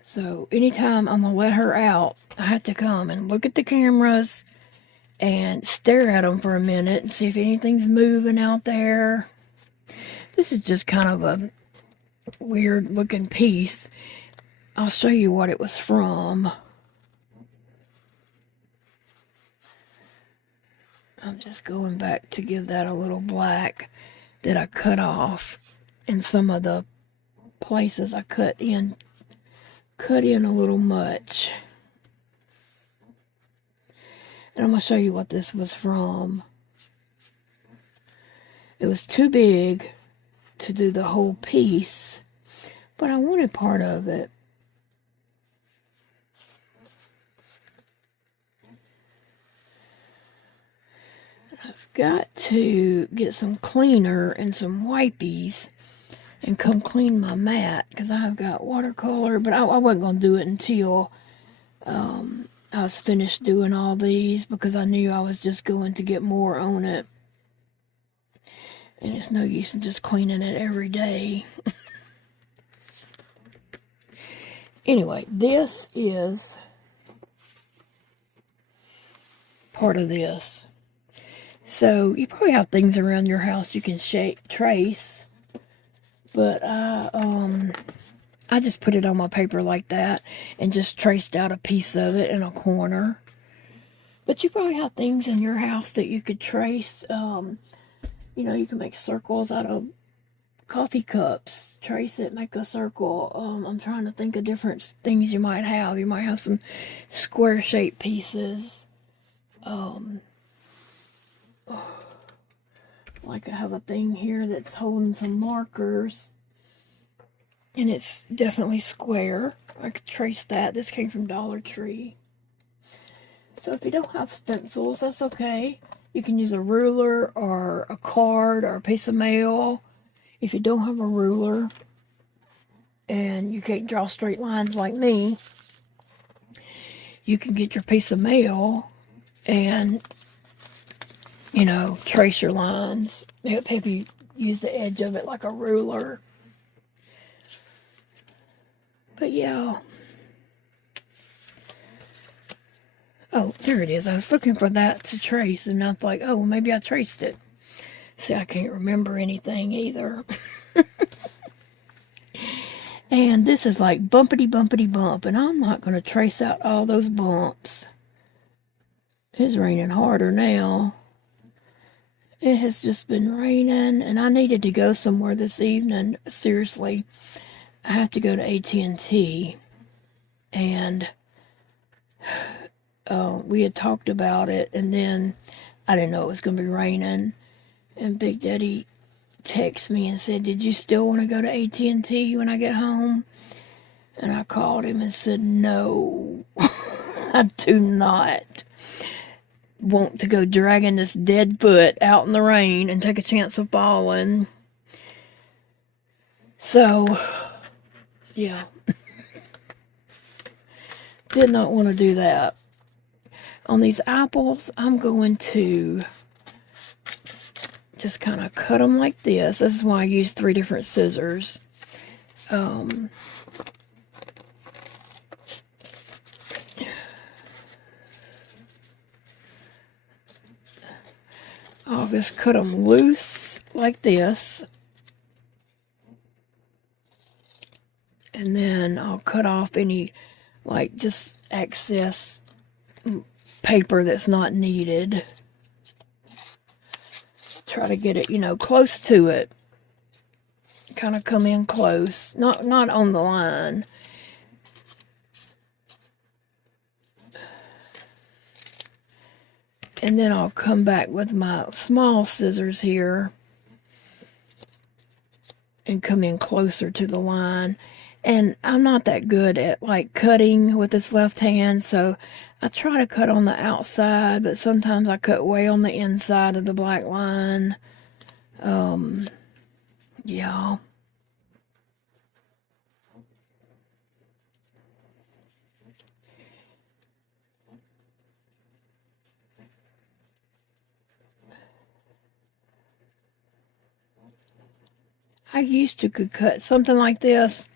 So anytime I'm going to let her out, I have to come and look at the cameras and stare at them for a minute and see if anything's moving out there. This is just kind of a weird looking piece. I'll show you what it was from. I'm just going back to give that a little black that I cut off in some of the places I cut in a little much. And I'm going to show you what this was from. It was too big to do the whole piece, but I wanted part of it. I've got to get some cleaner and some wipies and come clean my mat, because I've got watercolor, but I wasn't going to do it until I was finished doing all these, because I knew I was just going to get more on it. And it's no use in just cleaning it every day. Anyway, this is part of this. So you probably have things around your house you can trace, but I just put it on my paper like that and just traced out a piece of it in a corner. But you probably have things in your house that you could trace. You know, you can make circles out of coffee cups. Trace it, make a circle. I'm trying to think of different things you might have. You might have some square-shaped pieces. Like I have a thing here that's holding some markers, and it's definitely square. I could trace that. This came from Dollar Tree. So if you don't have stencils, that's okay. You can use a ruler or a card or a piece of mail. If you don't have a ruler and you can't draw straight lines like me, you can get your piece of mail and, you know, trace your lines. Have you use the edge of it like a ruler. But yeah. Oh, there it is. I was looking for that to trace, and I was like, oh, maybe I traced it. See, I can't remember anything either. And this is like bumpity bumpity bump, and I'm not going to trace out all those bumps. It's raining harder now. It has just been raining, and I needed to go somewhere this evening. Seriously, I have to go to AT&T, and we had talked about it, and then I didn't know it was going to be raining, and Big Daddy texted me and said, did you still want to go to AT&T when I get home? And I called him and said, no, I do not want to go dragging this dead foot out in the rain and take a chance of falling. So, yeah. Did not want to do that. On these apples, I'm going to just kind of cut them like this. This is why I use 3 different scissors. I'll just cut them loose like this. And then I'll cut off any, like, just excess paper that's not needed. Try to get it, you know, close to it. Kind of come in close. Not on the line. And then I'll come back with my small scissors here and come in closer to the line. And I'm not that good at, like, cutting with this left hand, so I try to cut on the outside, but sometimes I cut way on the inside of the black line. Yeah. I used to could cut something like this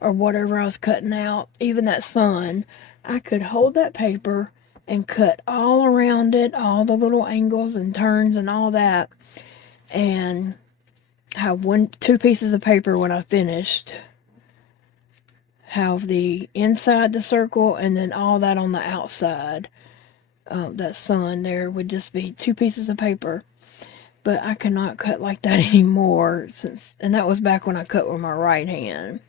or whatever I was cutting out, even that sun. I could hold that paper and cut all around it, all the little angles and turns and all that, and have two pieces of paper when I finished. Have the inside the circle and then all that on the outside. That sun there would just be two pieces of paper. But I cannot cut like that anymore, and that was back when I cut with my right hand.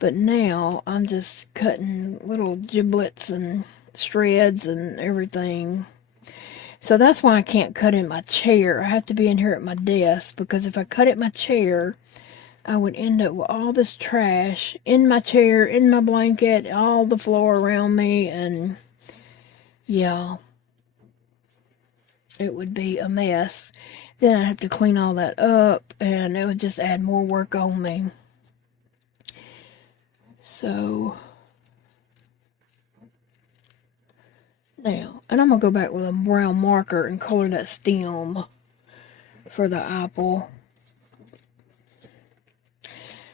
But now I'm just cutting little giblets and shreds and everything. So that's why I can't cut in my chair. I have to be in here at my desk, because if I cut at my chair, I would end up with all this trash in my chair, in my blanket, all the floor around me, and yeah, it would be a mess. Then I'd have to clean all that up, and it would just add more work on me. So, now, and I'm going to go back with a brown marker and color that stem for the apple.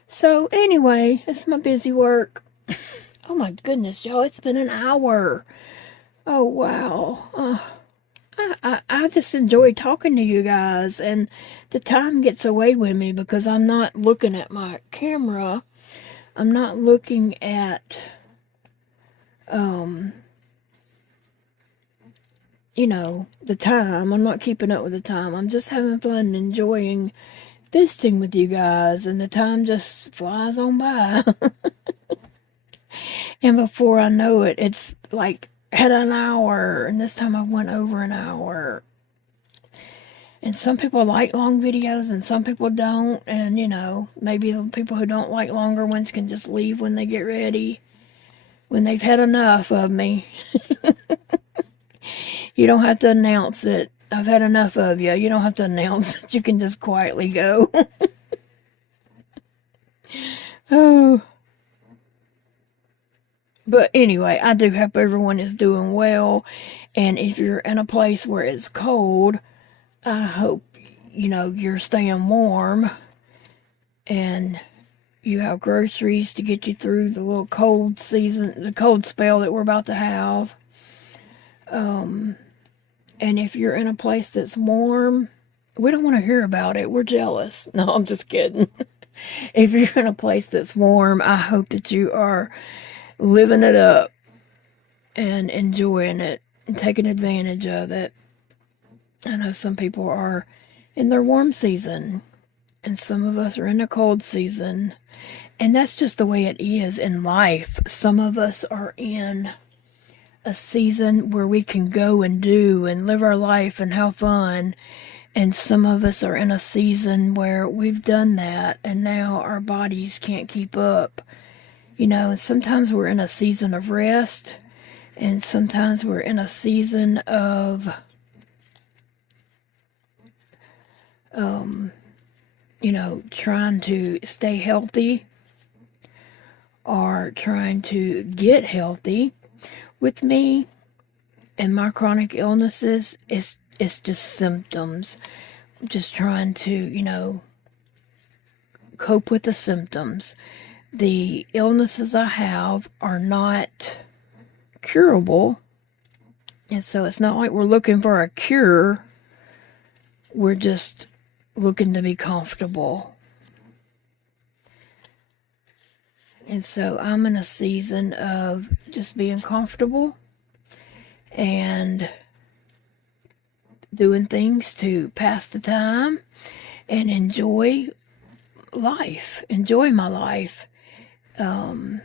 So, anyway, that's my busy work. Oh my goodness, y'all, it's been an hour. Oh, wow. I just enjoy talking to you guys, and the time gets away with me because I'm not looking at my camera. I'm not looking at, you know, the time. I'm not keeping up with the time. I'm just having fun and enjoying visiting with you guys, and the time just flies on by. And before I know it, it's like at an hour, and this time I went over an hour. And some people like long videos and some people don't, and you know, maybe the people who don't like longer ones can just leave when they get ready, when they've had enough of me. You don't have to announce it. I've had enough of you. You don't have to announce it. You can just quietly go. Oh. But anyway, I do hope everyone is doing well. And if you're in a place where it's cold, I hope, you know, you're staying warm. And you have groceries to get you through the little cold season, the cold spell that we're about to have. And if you're in a place that's warm, we don't want to hear about it. We're jealous. No, I'm just kidding. If you're in a place that's warm, I hope that you are living it up and enjoying it and taking advantage of it. I know some people are in their warm season, and some of us are in the cold season. And that's just the way it is in life. Some of us are in a season where we can go and do and live our life and have fun. And some of us are in a season where we've done that and now our bodies can't keep up. You know, and sometimes we're in a season of rest, and sometimes we're in a season of, you know, trying to stay healthy or trying to get healthy. With me and my chronic illnesses, it's just symptoms. I'm just trying to, you know, cope with the symptoms. The illnesses I have are not curable, and so it's not like we're looking for a cure. We're just looking to be comfortable. And so I'm in a season of just being comfortable and doing things to pass the time and enjoy life, enjoy my life. And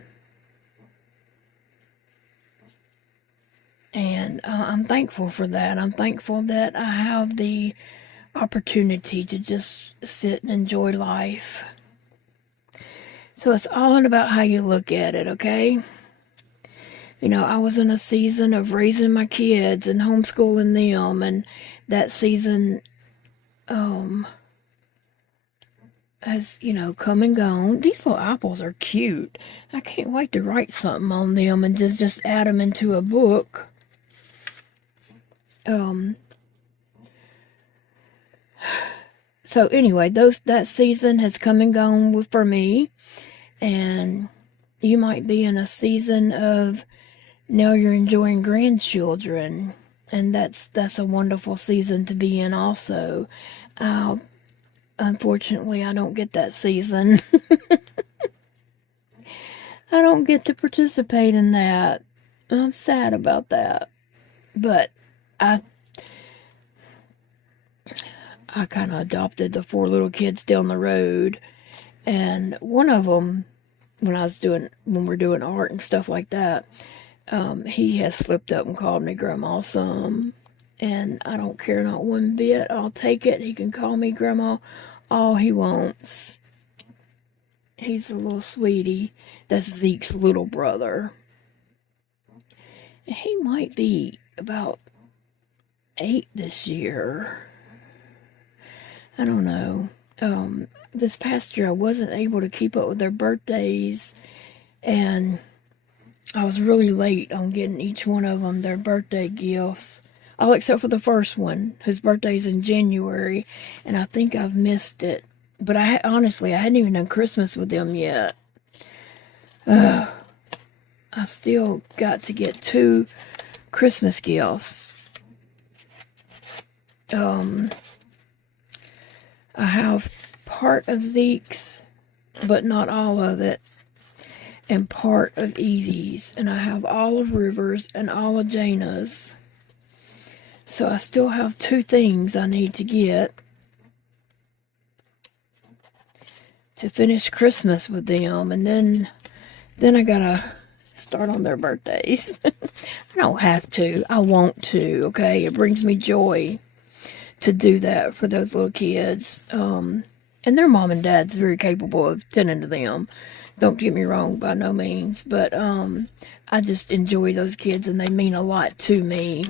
I'm thankful for that. I'm thankful that I have the opportunity to just sit and enjoy life. So it's all about how you look at it, okay? You know, I was in a season of raising my kids and homeschooling them, and that season has, you know, come and gone. These little apples are cute. I can't wait to write something on them and just add them into a book. So anyway, that season has come and gone for me, and you might be in a season of now you're enjoying grandchildren, and that's a wonderful season to be in also. Unfortunately, I don't get that season. I don't get to participate in that. I'm sad about that. But I kind of adopted the 4 little kids down the road, and one of them, when we're doing art and stuff like that, he has slipped up and called me grandma some, and I don't care not one bit. I'll take it. He can call me grandma all he wants. He's a little sweetie. That's Zeke's little brother. And he might be about 8 this year. I don't know. This past year I wasn't able to keep up with their birthdays, and I was really late on getting each one of them their birthday gifts. All except for the first one, whose birthday's in January, and I think I've missed it. But honestly, I hadn't even done Christmas with them yet. I still got to get 2 Christmas gifts. I have part of Zeke's, but not all of it, and part of Evie's, and I have all of River's and all of Jana's. So I still have 2 things I need to get to finish Christmas with them, and then I gotta start on their birthdays. I don't have to. I want to, okay? It brings me joy to do that for those little kids. And their mom and dad's very capable of tending to them. Don't get me wrong, by no means. But I just enjoy those kids, and they mean a lot to me.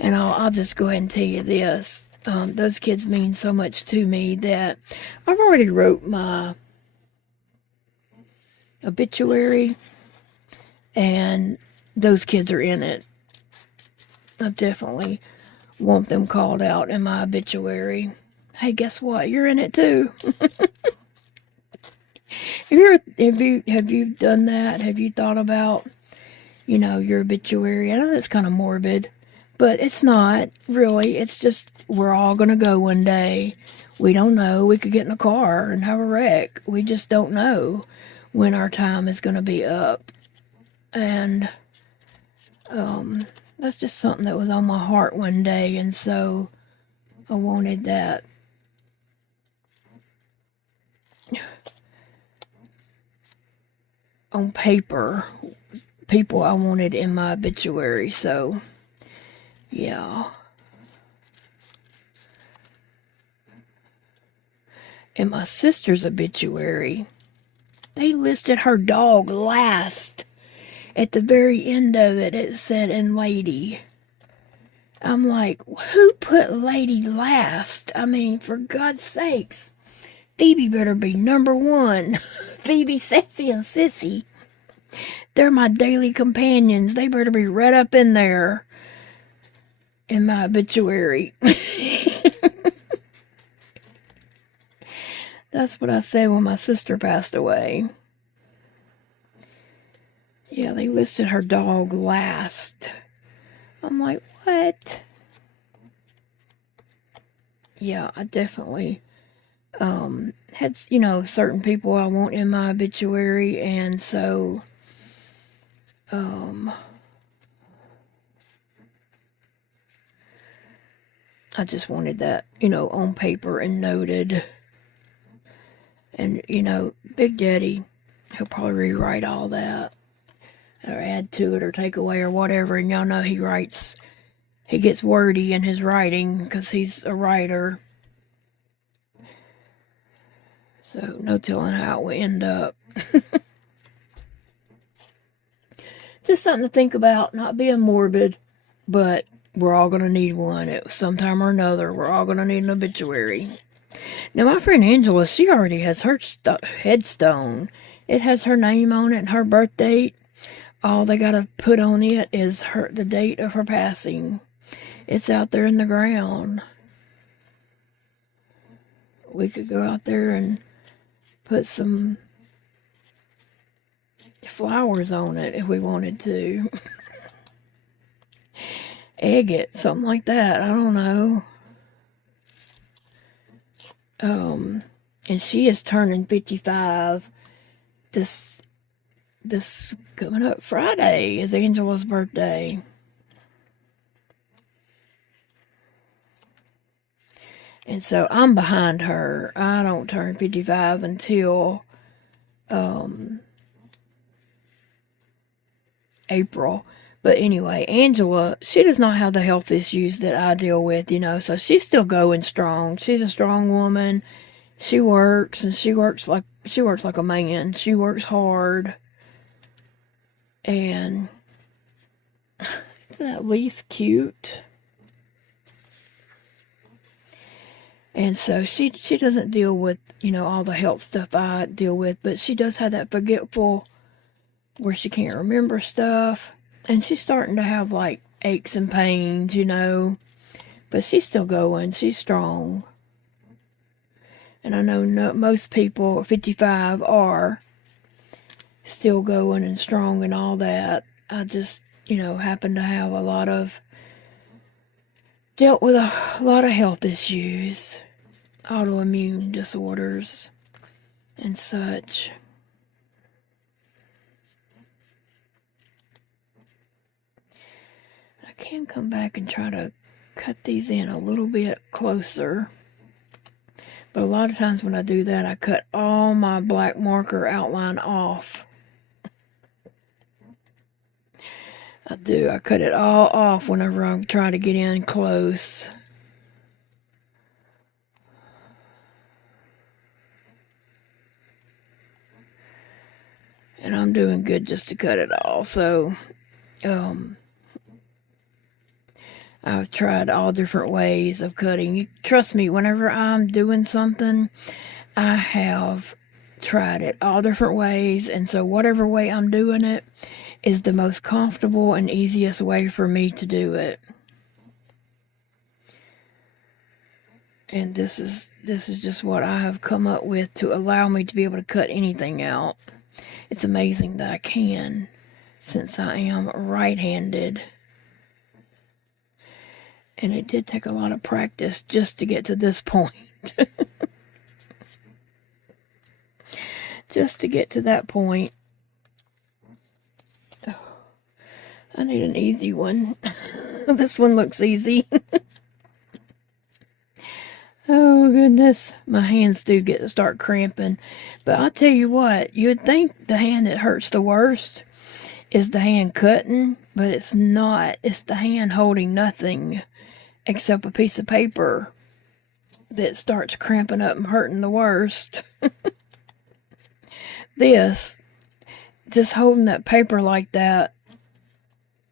And I'll just go ahead and tell you this. Those kids mean so much to me that I've already wrote my obituary, and those kids are in it. I definitely want them called out in my obituary. Hey, guess what? You're in it too. Have you done that? Have you thought about, your obituary? I know that's kind of morbid, but it's not really. It's just we're all going to go one day. We don't know. We could get in a car and have a wreck. We just don't know when our time is going to be up. And that's just something that was on my heart one day, and so I wanted that on paper. People I wanted in my obituary, so yeah. In my sister's obituary, they listed her dog last. At the very end of it, it said, "and Lady." I'm like, who put Lady last? I mean, for God's sakes. Phoebe better be number 1. Phoebe, Sassy, and Sissy. They're my daily companions. They better be right up in there in my obituary. That's what I said when my sister passed away. Yeah, they listed her dog last. I'm like, what? Yeah, I definitely had, certain people I want in my obituary, and so I just wanted that, on paper and noted. And, Big Daddy, he'll probably rewrite all that, or add to it, or take away, or whatever. And y'all know he gets wordy in his writing, because he's a writer. So, no telling how it will end up. Just something to think about, not being morbid, but we're all going to need one at some time or another. We're all going to need an obituary. Now, my friend Angela, she already has her headstone. It has her name on it and her birth date. All they got to put on it is the date of her passing. It's out there in the ground. we could go out there and put some flowers on it if we wanted to. Egg it, something like that. I don't know. And she is turning 55 this coming up Friday is Angela's birthday. And so I'm behind her. I don't turn 55 until April. But anyway, Angela, she does not have the health issues that I deal with, so she's still going strong. She's a strong woman. She works, and she works like a man. She works hard. And isn't that leaf cute? And so she doesn't deal with, all the health stuff I deal with, but she does have that forgetful where she can't remember stuff. And she's starting to have like aches and pains, but she's still going. She's strong. And I know most people 55 are still going and strong and all that. I just, happen to have dealt with a lot of health issues, autoimmune disorders, and such. I can come back and try to cut these in a little bit closer. But a lot of times when I do that, I cut all my black marker outline off. I do. I cut it all off whenever I'm trying to get in close. And I'm doing good just to cut it all. So, I've tried all different ways of cutting. Trust me, whenever I'm doing something, I have tried it all different ways. And so whatever way I'm doing it is the most comfortable and easiest way for me to do it. And this is just what I have come up with to allow me to be able to cut anything out. It's amazing that I can, since I am right-handed. And it did take a lot of practice just to get to this point. Just to get to that point. Oh, I need an easy one. This one looks easy. Oh, goodness. My hands do start cramping. But I'll tell you what, you would think the hand that hurts the worst is the hand cutting, but it's not. It's the hand holding nothing except a piece of paper that starts cramping up and hurting the worst. This, just holding that paper like that,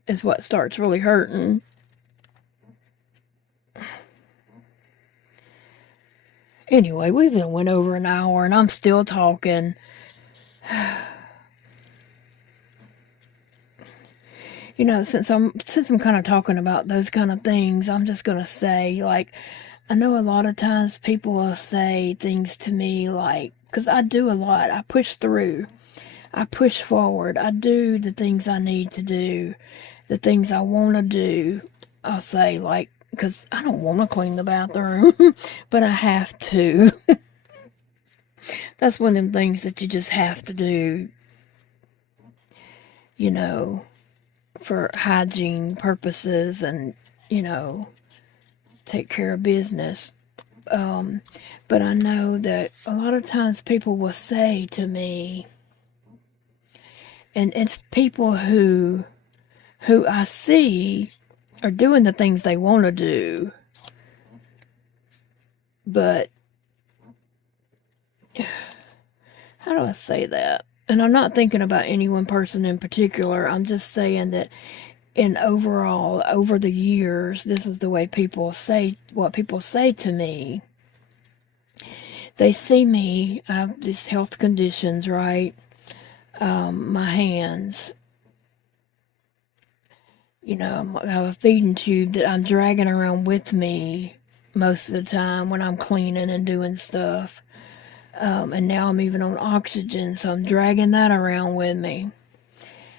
is what starts really hurting. Anyway, we've been went over an hour and I'm still talking. Since I'm kind of talking about those kind of things, I'm just going to say, like, I know a lot of times people will say things to me like, because I do a lot. I push through. I push forward. I do the things I need to do. The things I want to do. I'll say, like, because I don't want to clean the bathroom, but I have to. That's one of them things that you just have to do, for hygiene purposes and, take care of business. But I know that a lot of times people will say to me, and it's people who I see are doing the things they want to do, but how do I say that? And I'm not thinking about any one person in particular. I'm just saying that overall, over the years, this is the way what people say to me. They see me, I have these health conditions, right? My hands, I have a feeding tube that I'm dragging around with me most of the time when I'm cleaning and doing stuff. And now I'm even on oxygen, so I'm dragging that around with me.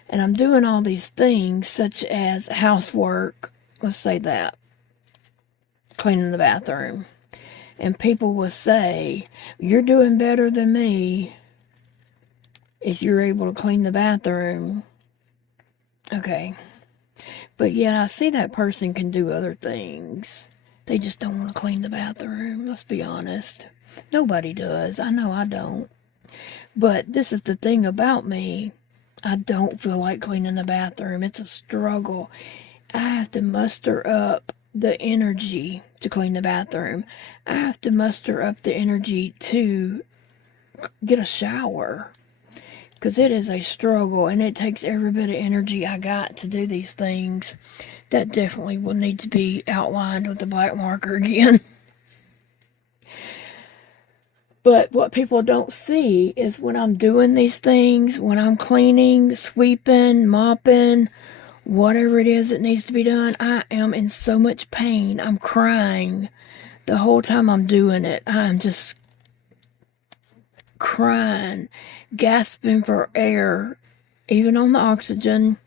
And I'm doing all these things such as housework, let's say that, cleaning the bathroom. And people will say, you're doing better than me if you're able to clean the bathroom. Okay. But yet I see that person can do other things. They just don't want to clean the bathroom, let's be honest. Nobody does. I know I don't. But this is the thing about me. I don't feel like cleaning the bathroom. It's a struggle. I have to muster up the energy to clean the bathroom. I have to muster up the energy to get a shower. Because it is a struggle, and it takes every bit of energy I got to do these things. That definitely will need to be outlined with the black marker again. But what people don't see is when I'm doing these things, when I'm cleaning, sweeping, mopping, whatever it is that needs to be done, I am in so much pain. I'm crying the whole time I'm doing it. I'm just crying, gasping for air, even on the oxygen,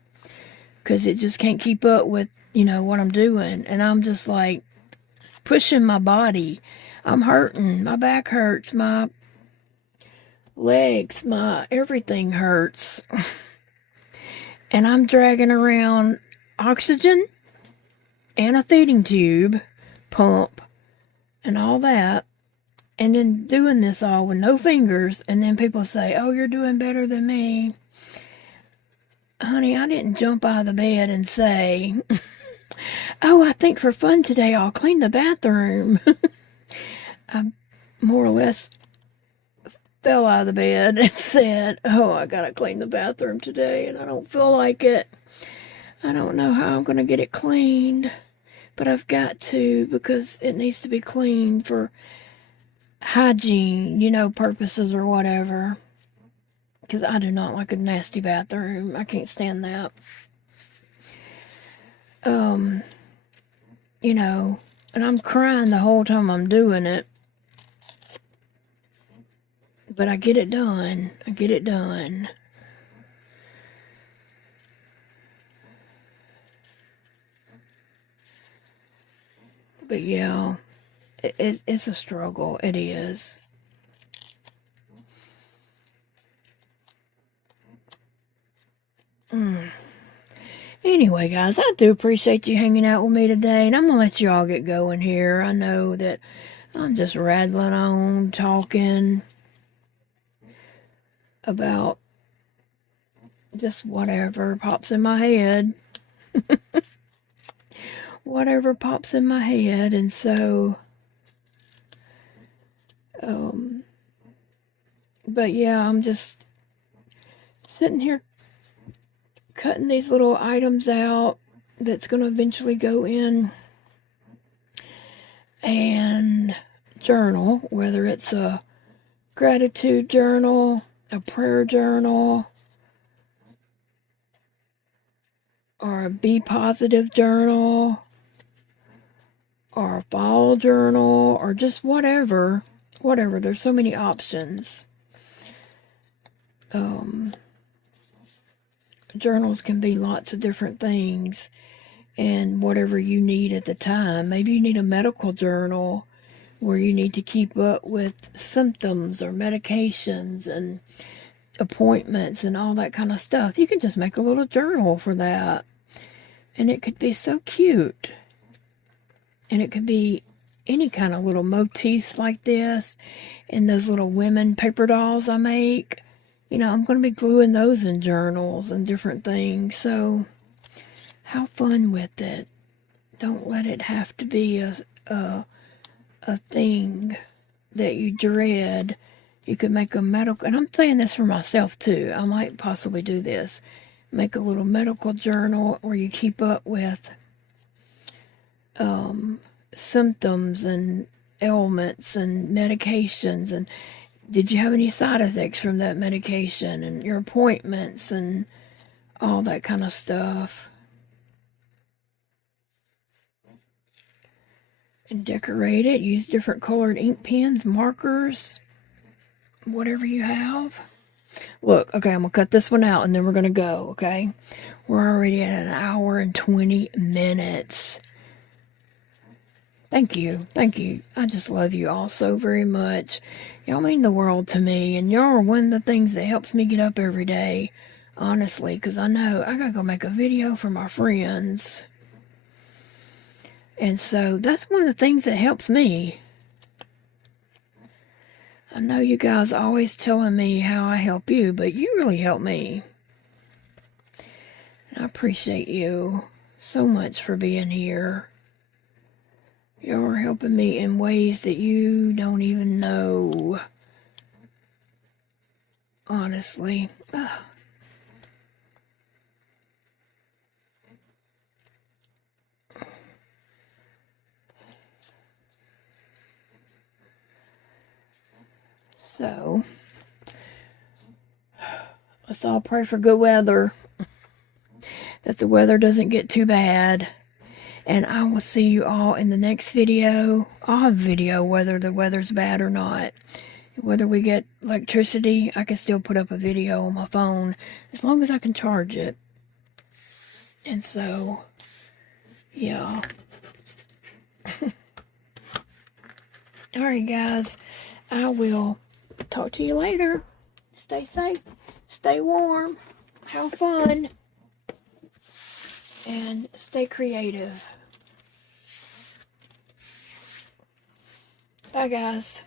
because it just can't keep up with, what I'm doing. And I'm just like pushing my body. I'm hurting. My back hurts. My legs, my everything hurts. And I'm dragging around oxygen and a feeding tube, pump, and all that. And then doing this all with no fingers. And then people say, oh, you're doing better than me. Honey, I didn't jump out of the bed and say, oh, I think for fun today I'll clean the bathroom. I more or less fell out of the bed and said, oh, I gotta clean the bathroom today and I don't feel like it. I don't know how I'm gonna get it cleaned, but I've got to, because it needs to be cleaned for hygiene, purposes or whatever. Because I do not like a nasty bathroom. I can't stand that. And I'm crying the whole time I'm doing it. But I get it done. I get it done. But yeah, it's a struggle. It is. Anyway, guys, I do appreciate you hanging out with me today, and I'm going to let you all get going here. I know that I'm just rattling on, talking about just whatever pops in my head. Whatever pops in my head, and so, but yeah, I'm just sitting here cutting these little items out that's going to eventually go in and journal, whether it's a gratitude journal, a prayer journal, or a be positive journal, or a fall journal, or just whatever. There's so many options. Journals can be lots of different things, and whatever you need at the time. Maybe you need a medical journal where you need to keep up with symptoms or medications and appointments and all that kind of stuff. You can just make a little journal for that, and it could be so cute. And it could be any kind of little motifs like this, and those little women paper dolls I make. I'm going to be gluing those in journals and different things. So have fun with it. Don't let it have to be a thing that you dread. You could make a medical, and I'm saying this for myself too. I might possibly do this. Make a little medical journal where you keep up with symptoms and ailments and medications, and did you have any side effects from that medication, and your appointments and all that kind of stuff. and decorate it. Use different colored ink pens, markers, whatever you have. Look, okay, I'm going to cut this one out and then we're going to go, okay? We're already at 1 hour and 20 minutes. Thank you. Thank you. I just love you all so very much. Y'all mean the world to me, and y'all are one of the things that helps me get up every day, honestly, because I know I gotta go make a video for my friends. And so that's one of the things that helps me. I know you guys are always telling me how I help you, but you really help me. And I appreciate you so much for being here. You're helping me in ways that you don't even know. Honestly. Ugh. So, let's all pray for good weather. That the weather doesn't get too bad. And I will see you all in the next video. I'll have a video whether the weather's bad or not. Whether we get electricity, I can still put up a video on my phone as long as I can charge it. And so, yeah. Alright guys, I will talk to you later. Stay safe, stay warm, have fun, and stay creative. Bye guys.